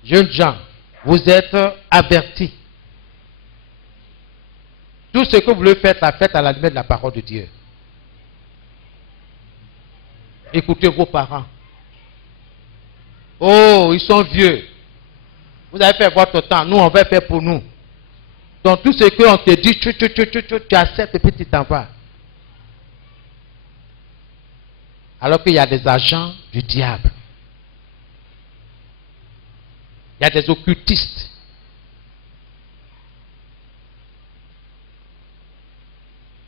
Jeunes gens, vous êtes avertis. Tout ce que vous voulez faire, la faites à la lumière de la parole de Dieu. Écoutez vos parents. Oh, ils sont vieux. Vous avez fait votre temps. Nous, on va faire pour nous. Donc, tout ce qu'on te dit, tu acceptes et puis tu t'en vas. Alors qu'il y a des agents du diable. Il y a des occultistes.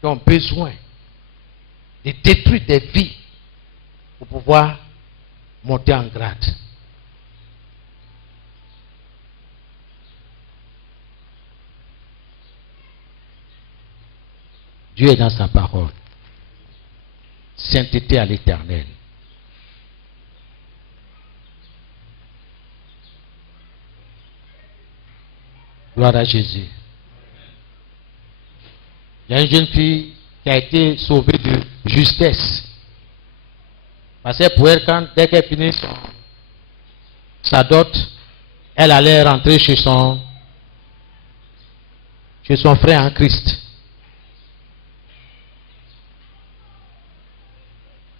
Qui ont besoin de détruire des vies pour pouvoir monter en grade. Dieu est dans sa parole. Sainteté à l'Éternel. Gloire Gloire à Jésus. Il y a une jeune fille qui a été sauvée de justesse. Parce que pour elle, dès qu'elle finit sa dot, elle allait rentrer chez son frère en Christ.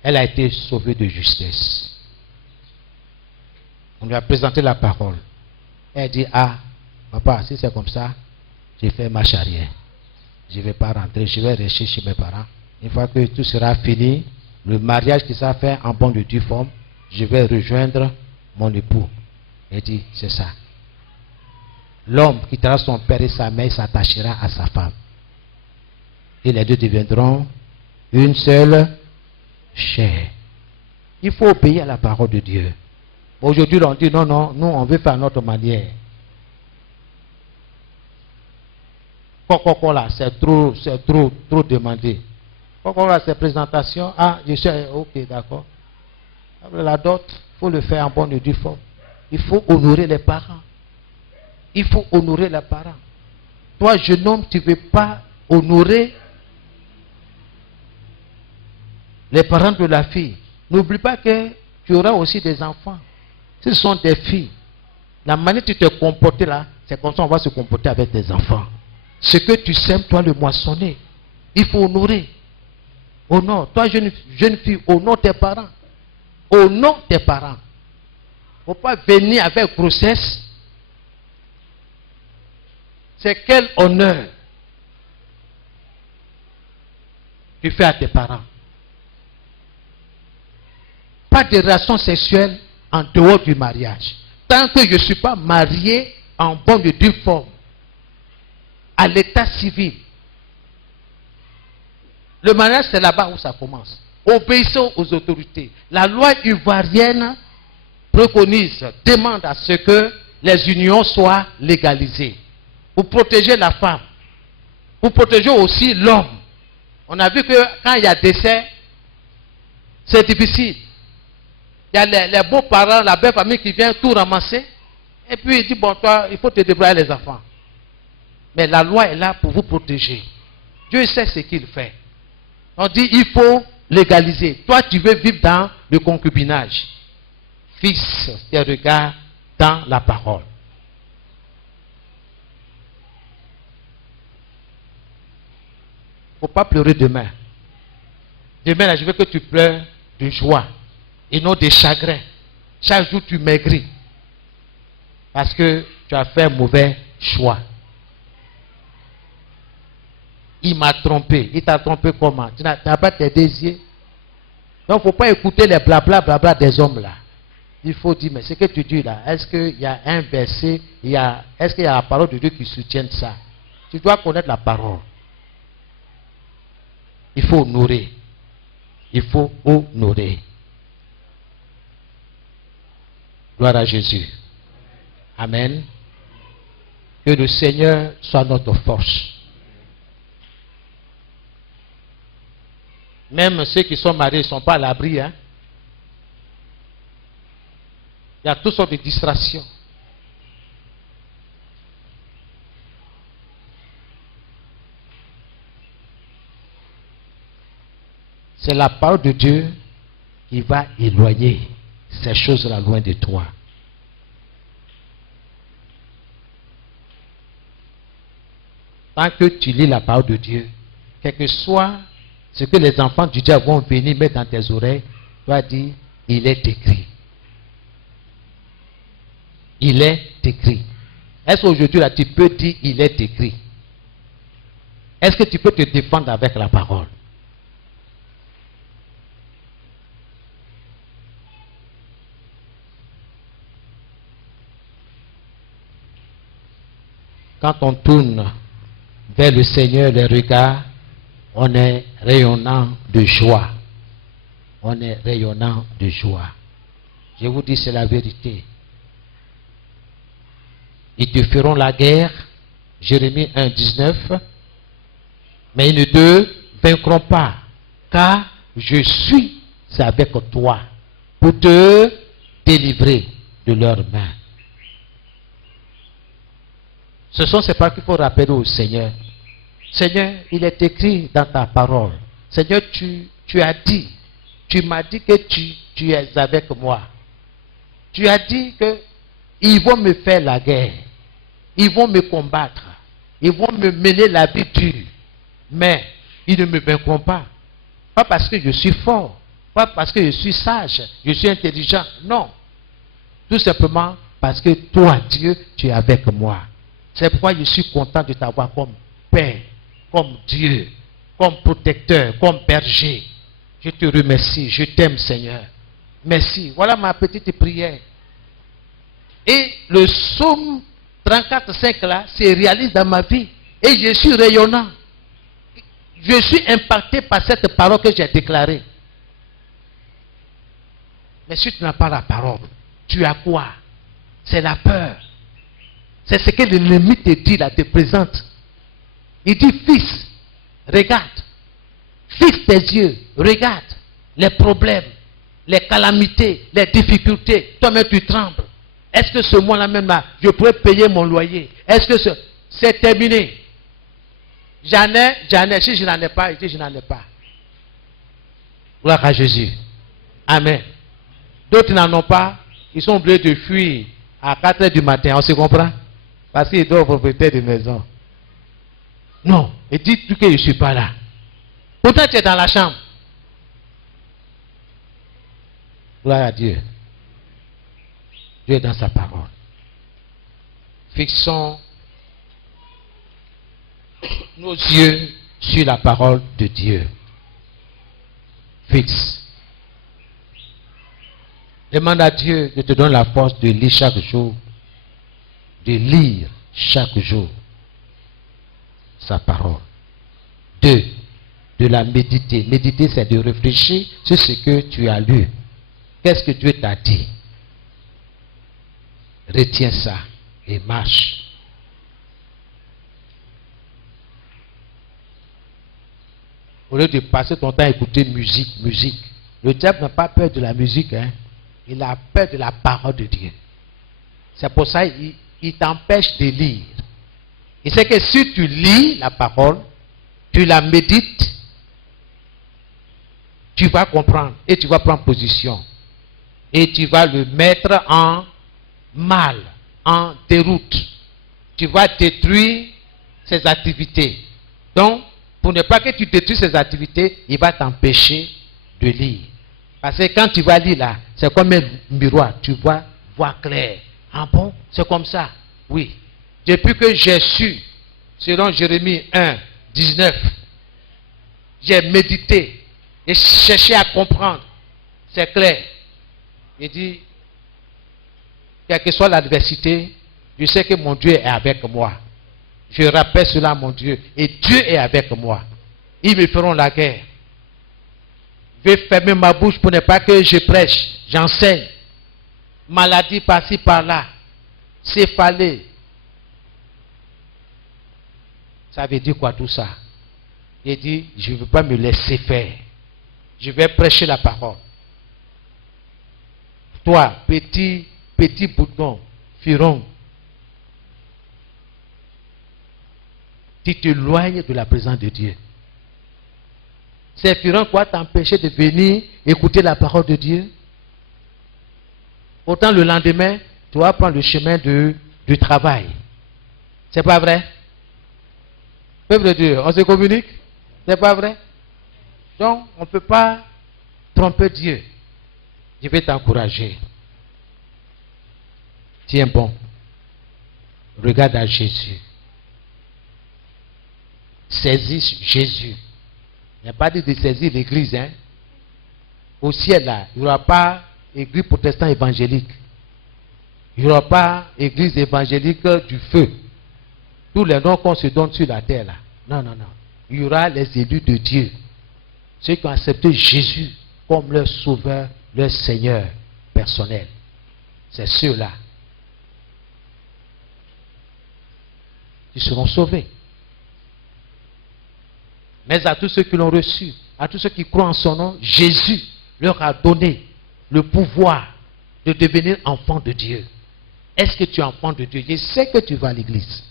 Elle a été sauvée de justesse. On lui a présenté la parole. Elle dit, ah, papa, si c'est comme ça, j'ai fait marche arrière. Je ne vais pas rentrer, je vais rester chez mes parents. Une fois que tout sera fini, le mariage qui sera fait en bonne et due forme, je vais rejoindre mon époux. Elle dit, c'est ça. L'homme quittera son père et sa mère, s'attachera à sa femme. Et les deux deviendront une seule chair. Il faut obéir à la parole de Dieu. Aujourd'hui, on dit non, non, nous on veut faire notre manière. Là, c'est trop demandé. Là, c'est présentation. Ah, je suis ok, d'accord. La dot, il faut le faire en bonne et due forme. Il faut honorer les parents. Il faut honorer les parents. Toi, jeune homme, tu ne veux pas honorer les parents de la fille. N'oublie pas que tu auras aussi des enfants. Ce sont des filles. La manière dont tu te comportes là, c'est comme ça qu'on va se comporter avec tes enfants. Ce que tu sèmes, toi le moissonner. Il faut honorer. Honore. Toi, jeune fille, honore tes parents. Honore tes parents. Il ne faut pas venir avec grossesse. C'est quel honneur tu fais à tes parents. Pas de relation sexuelle en dehors du mariage. Tant que je ne suis pas marié en bonne et due forme, à l'état civil. Le mariage, c'est là-bas où ça commence. Obéissons aux autorités. La loi ivoirienne préconise, demande à ce que les unions soient légalisées. Pour protéger la femme. Pour protéger aussi l'homme. On a vu que quand il y a décès, c'est difficile. Il y a les beaux-parents, la belle famille qui vient tout ramasser. Et puis il dit, bon, toi, il faut te débrouiller les enfants. Mais la loi est là pour vous protéger. Dieu sait ce qu'il fait. On dit, il faut légaliser. Toi, tu veux vivre dans le concubinage. Fixe tes regards dans la parole. Il ne faut pas pleurer demain. Demain, là, je veux que tu pleures de joie et non de chagrin. Chaque jour, tu maigris. Parce que tu as fait un mauvais choix. Il m'a trompé. Il t'a trompé comment? Tu n'as pas tes désirs. Donc, il ne faut pas écouter les blabla des hommes là. Il faut dire, mais ce que tu dis là, est-ce qu'il y a un verset, est-ce qu'il y a la parole de Dieu qui soutient ça? Tu dois connaître la parole. Il faut honorer. Il faut honorer. Gloire à Jésus. Amen. Que le Seigneur soit notre force. Même ceux qui sont mariés ne sont pas à l'abri. Hein? Il y a toutes sortes de distractions. C'est la parole de Dieu qui va éloigner ces choses-là loin de toi. Tant que tu lis la parole de Dieu, quel que soit ce que les enfants du diable vont venir mettre dans tes oreilles, tu vas dire, il est écrit. Il est écrit. Est-ce qu'aujourd'hui, là, tu peux dire, il est écrit? Est-ce que tu peux te défendre avec la parole? Quand on tourne vers le Seigneur les regards, on est rayonnant de joie. On est rayonnant de joie. Je vous dis, c'est la vérité. Ils te feront la guerre, Jérémie 1, 19, mais ils ne te vaincront pas, car je suis avec toi pour te délivrer de leurs mains. Ce sont ces paroles qu'il faut rappeler au Seigneur. Seigneur, il est écrit dans ta parole. Seigneur, tu as dit, tu m'as dit que tu es avec moi. Tu as dit que ils vont me faire la guerre. Ils vont me combattre. Ils vont me mener la vie dure. Mais ils ne me vaincront pas. Pas parce que je suis fort. Pas parce que je suis sage. Je suis intelligent. Non. Tout simplement parce que toi, Dieu, tu es avec moi. C'est pourquoi je suis content de t'avoir comme Père, comme Dieu, comme protecteur, comme berger. Je te remercie. Je t'aime, Seigneur. Merci. Voilà ma petite prière. Et le psaume 34,5 là se réalise dans ma vie. Et je suis rayonnant. Je suis impacté par cette parole que j'ai déclarée. Mais si tu n'as pas la parole, tu as quoi? C'est la peur. C'est ce que l'ennemi te dit là, te présente. Il dit, fils, regarde. Fixe tes yeux, regarde les problèmes, les calamités, les difficultés. Toi-même, tu trembles. Est-ce que ce mois-là même là, je pourrais payer mon loyer? Est-ce que c'est terminé? J'en ai. Si je n'en ai pas, je n'en ai pas. Gloire à Jésus. Amen. D'autres n'en ont pas. Ils sont obligés de fuir à 4 h du matin. On se comprend? Parce qu'ils doivent propriétaire de maison. Non. Et dis-tu que je ne suis pas là. Pourtant, tu es dans la chambre. Gloire à Dieu. Dieu est dans sa parole. Fixons nos yeux sur la parole de Dieu. Fixe. Demande à Dieu de te donner la force de lire chaque jour. De lire chaque jour sa parole. 2. De la méditer. Méditer, c'est de réfléchir sur ce que tu as lu. Qu'est-ce que Dieu t'a dit? Retiens ça et marche. Au lieu de passer ton temps à écouter musique. Le diable n'a pas peur de la musique, hein? Il a peur de la parole de Dieu. C'est pour ça qu'il t'empêche de lire. Il sait que si tu lis la parole, tu la médites, tu vas comprendre et tu vas prendre position. Et tu vas le mettre en mal, en déroute. Tu vas détruire ses activités. Donc, pour ne pas que tu détruises ses activités, il va t'empêcher de lire. Parce que quand tu vas lire là, c'est comme un miroir, tu vas voir clair. Ah bon? C'est comme ça? Oui. Depuis que j'ai su, selon Jérémie 1, 19, j'ai médité et cherché à comprendre. C'est clair. Il dit, quelle que soit l'adversité, je sais que mon Dieu est avec moi. Je rappelle cela à mon Dieu. Et Dieu est avec moi. Ils me feront la guerre. Je vais fermer ma bouche pour ne pas que je prêche. J'enseigne. Maladie par-ci, par-là. Céphalée. Ça veut dire quoi tout ça? Il dit, je ne veux pas me laisser faire. Je vais prêcher la parole. Toi, petit bouton, firon, tu t'éloignes de la présence de Dieu. Ces firons quoi t'empêcher de venir écouter la parole de Dieu? Autant le lendemain, tu vas prendre le chemin du travail. C'est pas vrai? Peuple de Dieu, on se communique? C'est pas vrai? Donc, on ne peut pas tromper Dieu. Je vais t'encourager. Tiens bon. Regarde à Jésus. Saisis Jésus. Il n'y a pas dit de saisir l'église. Hein? Au ciel, là, il n'y aura pas église protestante évangélique. Il n'y aura pas église évangélique du feu. Tous les noms qu'on se donne sur la terre, là. Non, non, non. Il y aura les élus de Dieu. Ceux qui ont accepté Jésus comme leur sauveur, leur Seigneur personnel. C'est ceux-là. Ils seront sauvés. Mais à tous ceux qui l'ont reçu, à tous ceux qui croient en son nom, Jésus leur a donné le pouvoir de devenir enfant de Dieu. Est-ce que tu es enfant de Dieu? Je sais que tu vas à l'église.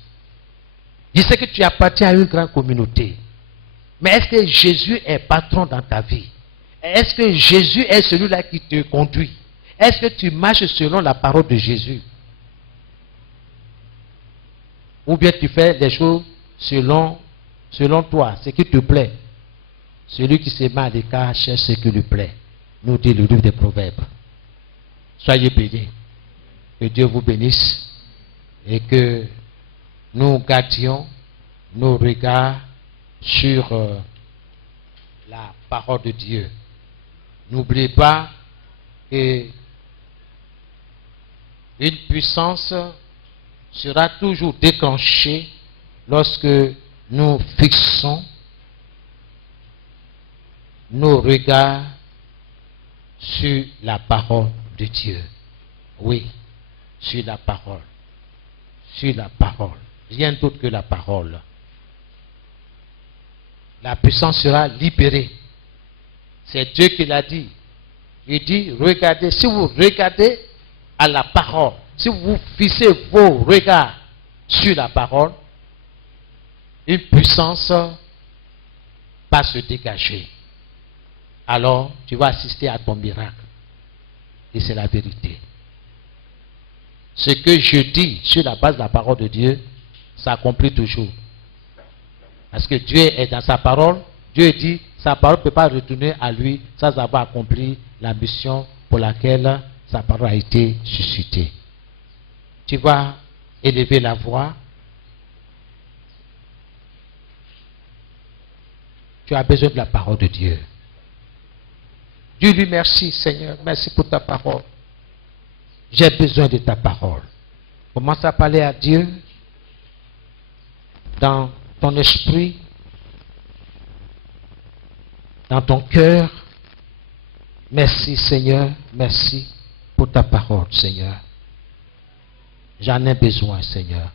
Je sais que tu appartiens à une grande communauté. Mais est-ce que Jésus est patron dans ta vie? Est-ce que Jésus est celui-là qui te conduit? Est-ce que tu marches selon la parole de Jésus? Ou bien tu fais des choses selon toi, ce qui te plaît? Celui qui se met à l'écart cherche ce qui lui plaît, nous dit le livre des Proverbes. Soyez bénis. Que Dieu vous bénisse et que nous gardions nos regards sur la parole de Dieu. N'oubliez pas que une puissance sera toujours déclenchée lorsque nous fixons nos regards sur la parole de Dieu. Oui, sur la parole. Sur la parole. Rien d'autre que la parole. La puissance sera libérée. C'est Dieu qui l'a dit. Il dit, regardez, si vous regardez à la parole, si vous fixez vos regards sur la parole, une puissance va se dégager. Alors, tu vas assister à ton miracle. Et c'est la vérité. Ce que je dis sur la base de la parole de Dieu s'accomplit toujours. Parce que Dieu est dans sa parole. Dieu dit, sa parole ne peut pas retourner à lui sans avoir accompli la mission pour laquelle sa parole a été suscitée. Tu vas élever la voix. Tu as besoin de la parole de Dieu. Dis-lui merci Seigneur, merci pour ta parole. J'ai besoin de ta parole. Commence à parler à Dieu dans ton esprit, dans ton cœur. Merci Seigneur, merci pour ta parole Seigneur. J'en ai besoin Seigneur.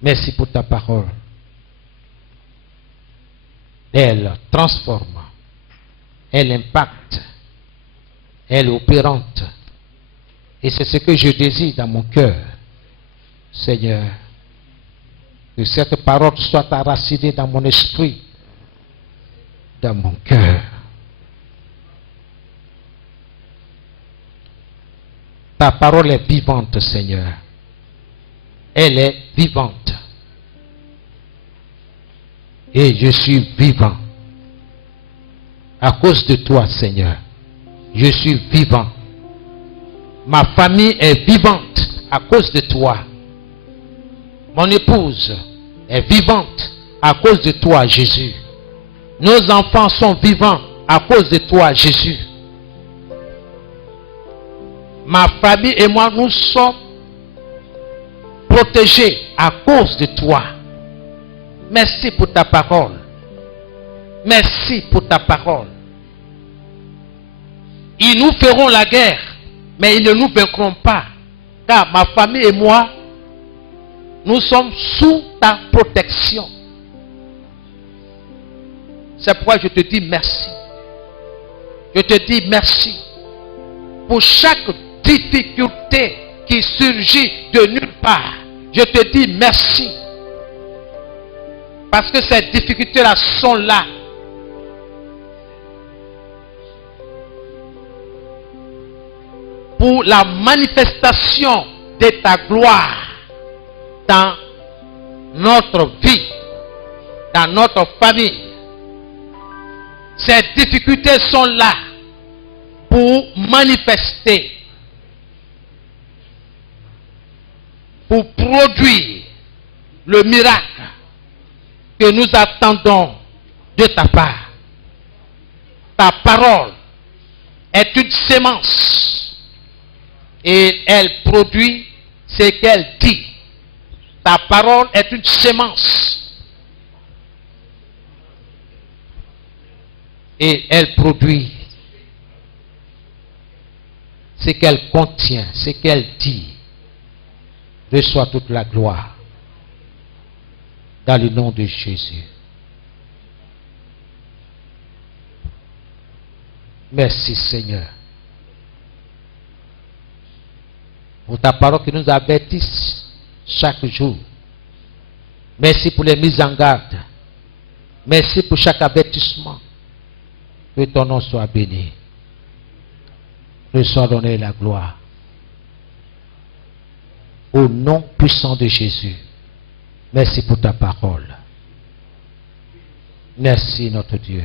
Merci pour ta parole. Elle transforme, elle impacte, elle est opérante. Et c'est ce que je désire dans mon cœur, Seigneur. Que cette parole soit enracinée dans mon esprit, dans mon cœur. Ta parole est vivante, Seigneur. Elle est vivante. Et je suis vivant. À cause de toi, Seigneur. Je suis vivant. Ma famille est vivante à cause de toi. Mon épouse est vivante à cause de toi, Jésus. Nos enfants sont vivants à cause de toi, Jésus. Ma famille et moi, nous sommes protégés à cause de toi. Merci pour ta parole. Merci pour ta parole. Ils nous feront la guerre, mais ils ne nous vaincront pas. Car ma famille et moi, nous sommes sous ta protection. C'est pourquoi je te dis merci. Je te dis merci pour chaque difficulté qui surgit de nulle part. Je te dis merci. Parce que ces difficultés-là sont là. Pour la manifestation de ta gloire dans notre vie, dans notre famille. Ces difficultés sont là pour manifester, pour produire le miracle que nous attendons de ta part. Ta parole est une sémence et elle produit ce qu'elle dit. Ta parole est une sémence et elle produit ce qu'elle contient, ce qu'elle dit. Reçois toute la gloire dans le nom de Jésus. Merci Seigneur pour ta parole qui nous avertisse chaque jour Merci pour les mises en garde. Merci pour chaque avertissement. Que ton nom soit béni. Reçois donner la gloire. Au nom puissant de Jésus. Merci pour ta parole. Merci notre Dieu.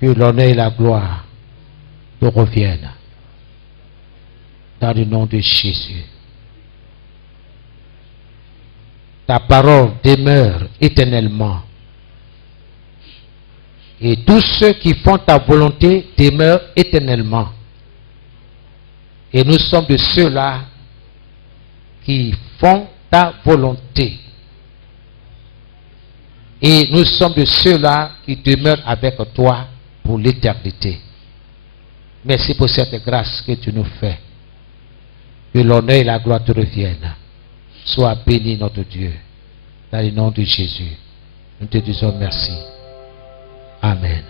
Que l'honneur et la gloire te reviennent. Dans le nom de Jésus. Ta parole demeure éternellement. Et tous ceux qui font ta volonté demeurent éternellement. Et nous sommes de ceux-là qui font ta volonté. Et nous sommes de ceux-là qui demeurent avec toi pour l'éternité. Merci pour cette grâce que tu nous fais. Que l'honneur et la gloire te reviennent. Sois béni notre Dieu. Dans le nom de Jésus. Nous te disons merci. Amen.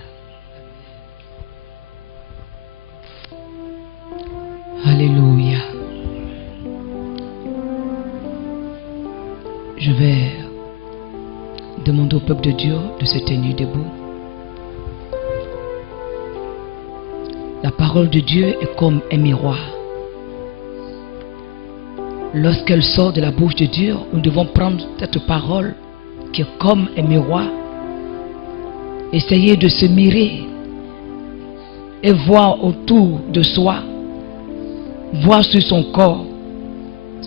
Alléluia. Je vais demander au peuple de Dieu de se tenir debout. La parole de Dieu est comme un miroir. Lorsqu'elle sort de la bouche de Dieu, nous devons prendre cette parole qui est comme un miroir. Essayer de se mirer et voir autour de soi, voir sur son corps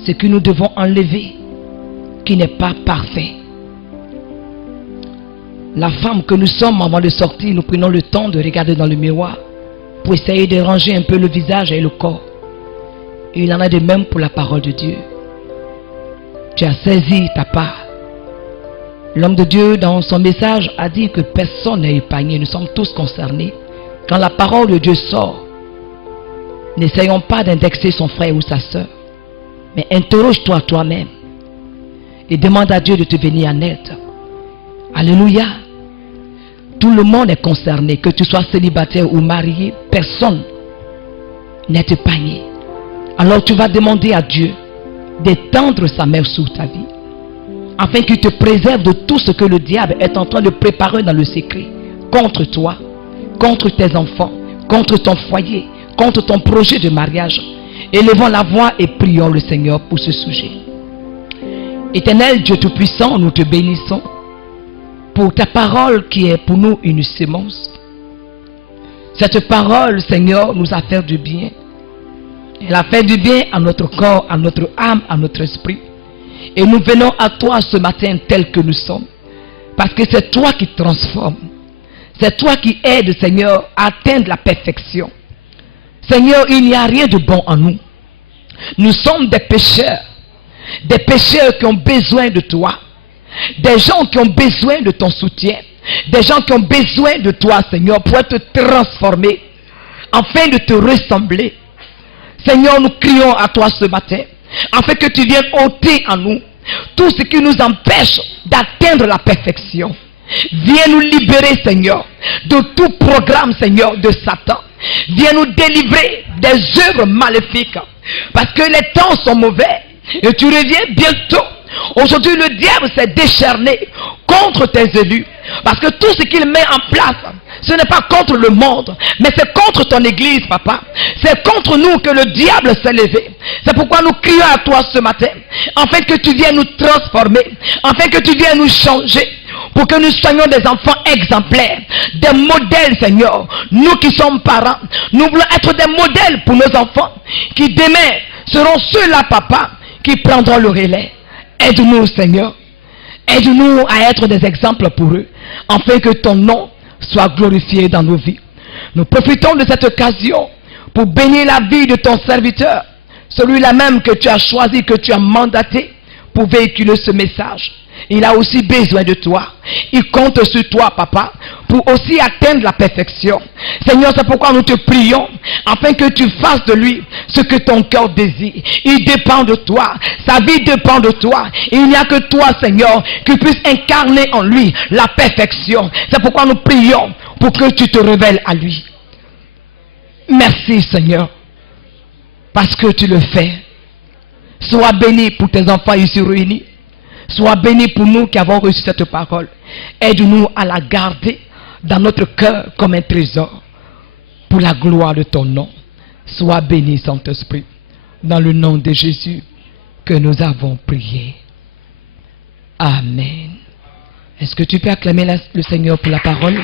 ce que nous devons enlever qui n'est pas parfait. La femme que nous sommes avant de sortir, nous prenons le temps de regarder dans le miroir pour essayer de ranger un peu le visage et le corps. Et il en a de même pour la parole de Dieu. Tu as saisi ta part. L'homme de Dieu, dans son message, a dit que personne n'est épargné. Nous sommes tous concernés. Quand la parole de Dieu sort, n'essayons pas d'indexer son frère ou sa soeur, mais interroge-toi toi-même et demande à Dieu de te venir en aide. Alléluia. Tout le monde est concerné, que tu sois célibataire ou marié, personne n'est épargné. Alors tu vas demander à Dieu d'étendre sa main sur ta vie, afin qu'il te préserve de tout ce que le diable est en train de préparer dans le secret, contre toi, contre tes enfants, contre ton foyer, contre ton projet de mariage. Élevons la voix et prions le Seigneur pour ce sujet. Éternel Dieu Tout-Puissant, nous te bénissons pour ta parole qui est pour nous une sémence. Cette parole, Seigneur, nous a fait du bien. Elle a fait du bien à notre corps, à notre âme, à notre esprit. Et nous venons à toi ce matin tel que nous sommes. Parce que c'est toi qui transformes. C'est toi qui aides, Seigneur, à atteindre la perfection. Seigneur, il n'y a rien de bon en nous. Nous sommes des pécheurs. Des pécheurs qui ont besoin de toi. Des gens qui ont besoin de ton soutien. Des gens qui ont besoin de toi, Seigneur, pour être transformés. Afin de te ressembler. Seigneur, nous crions à toi ce matin, afin que tu viennes ôter en nous tout ce qui nous empêche d'atteindre la perfection. Viens nous libérer, Seigneur, de tout programme, Seigneur, de Satan. Viens nous délivrer des œuvres maléfiques. Parce que les temps sont mauvais et tu reviens bientôt. Aujourd'hui, le diable s'est décharné contre tes élus. Parce que tout ce qu'il met en place, ce n'est pas contre le monde, mais c'est contre ton église, papa. C'est contre nous que le diable s'est levé. C'est pourquoi nous crions à toi ce matin, afin que tu viennes nous transformer, afin que tu viennes nous changer, pour que nous soyons des enfants exemplaires, des modèles, Seigneur. Nous qui sommes parents, nous voulons être des modèles pour nos enfants, qui demain seront ceux-là, papa, qui prendront le relais. Aide-nous, Seigneur. Aide-nous à être des exemples pour eux, afin que ton nom soit glorifié dans nos vies. Nous profitons de cette occasion pour bénir la vie de ton serviteur, celui-là même que tu as choisi, que tu as mandaté pour véhiculer ce message. Il a aussi besoin de toi. Il compte sur toi, papa, pour aussi atteindre la perfection. Seigneur, c'est pourquoi nous te prions, afin que tu fasses de lui ce que ton cœur désire. Il dépend de toi. Sa vie dépend de toi. Il n'y a que toi, Seigneur, qui puisse incarner en lui la perfection. C'est pourquoi nous prions pour que tu te révèles à lui. Merci, Seigneur, parce que tu le fais. Sois béni pour tes enfants ici réunis. Sois béni pour nous qui avons reçu cette parole. Aide-nous à la garder dans notre cœur comme un trésor pour la gloire de ton nom. Sois béni, Saint-Esprit, dans le nom de Jésus que nous avons prié. Amen. Est-ce que tu peux acclamer le Seigneur pour la parole?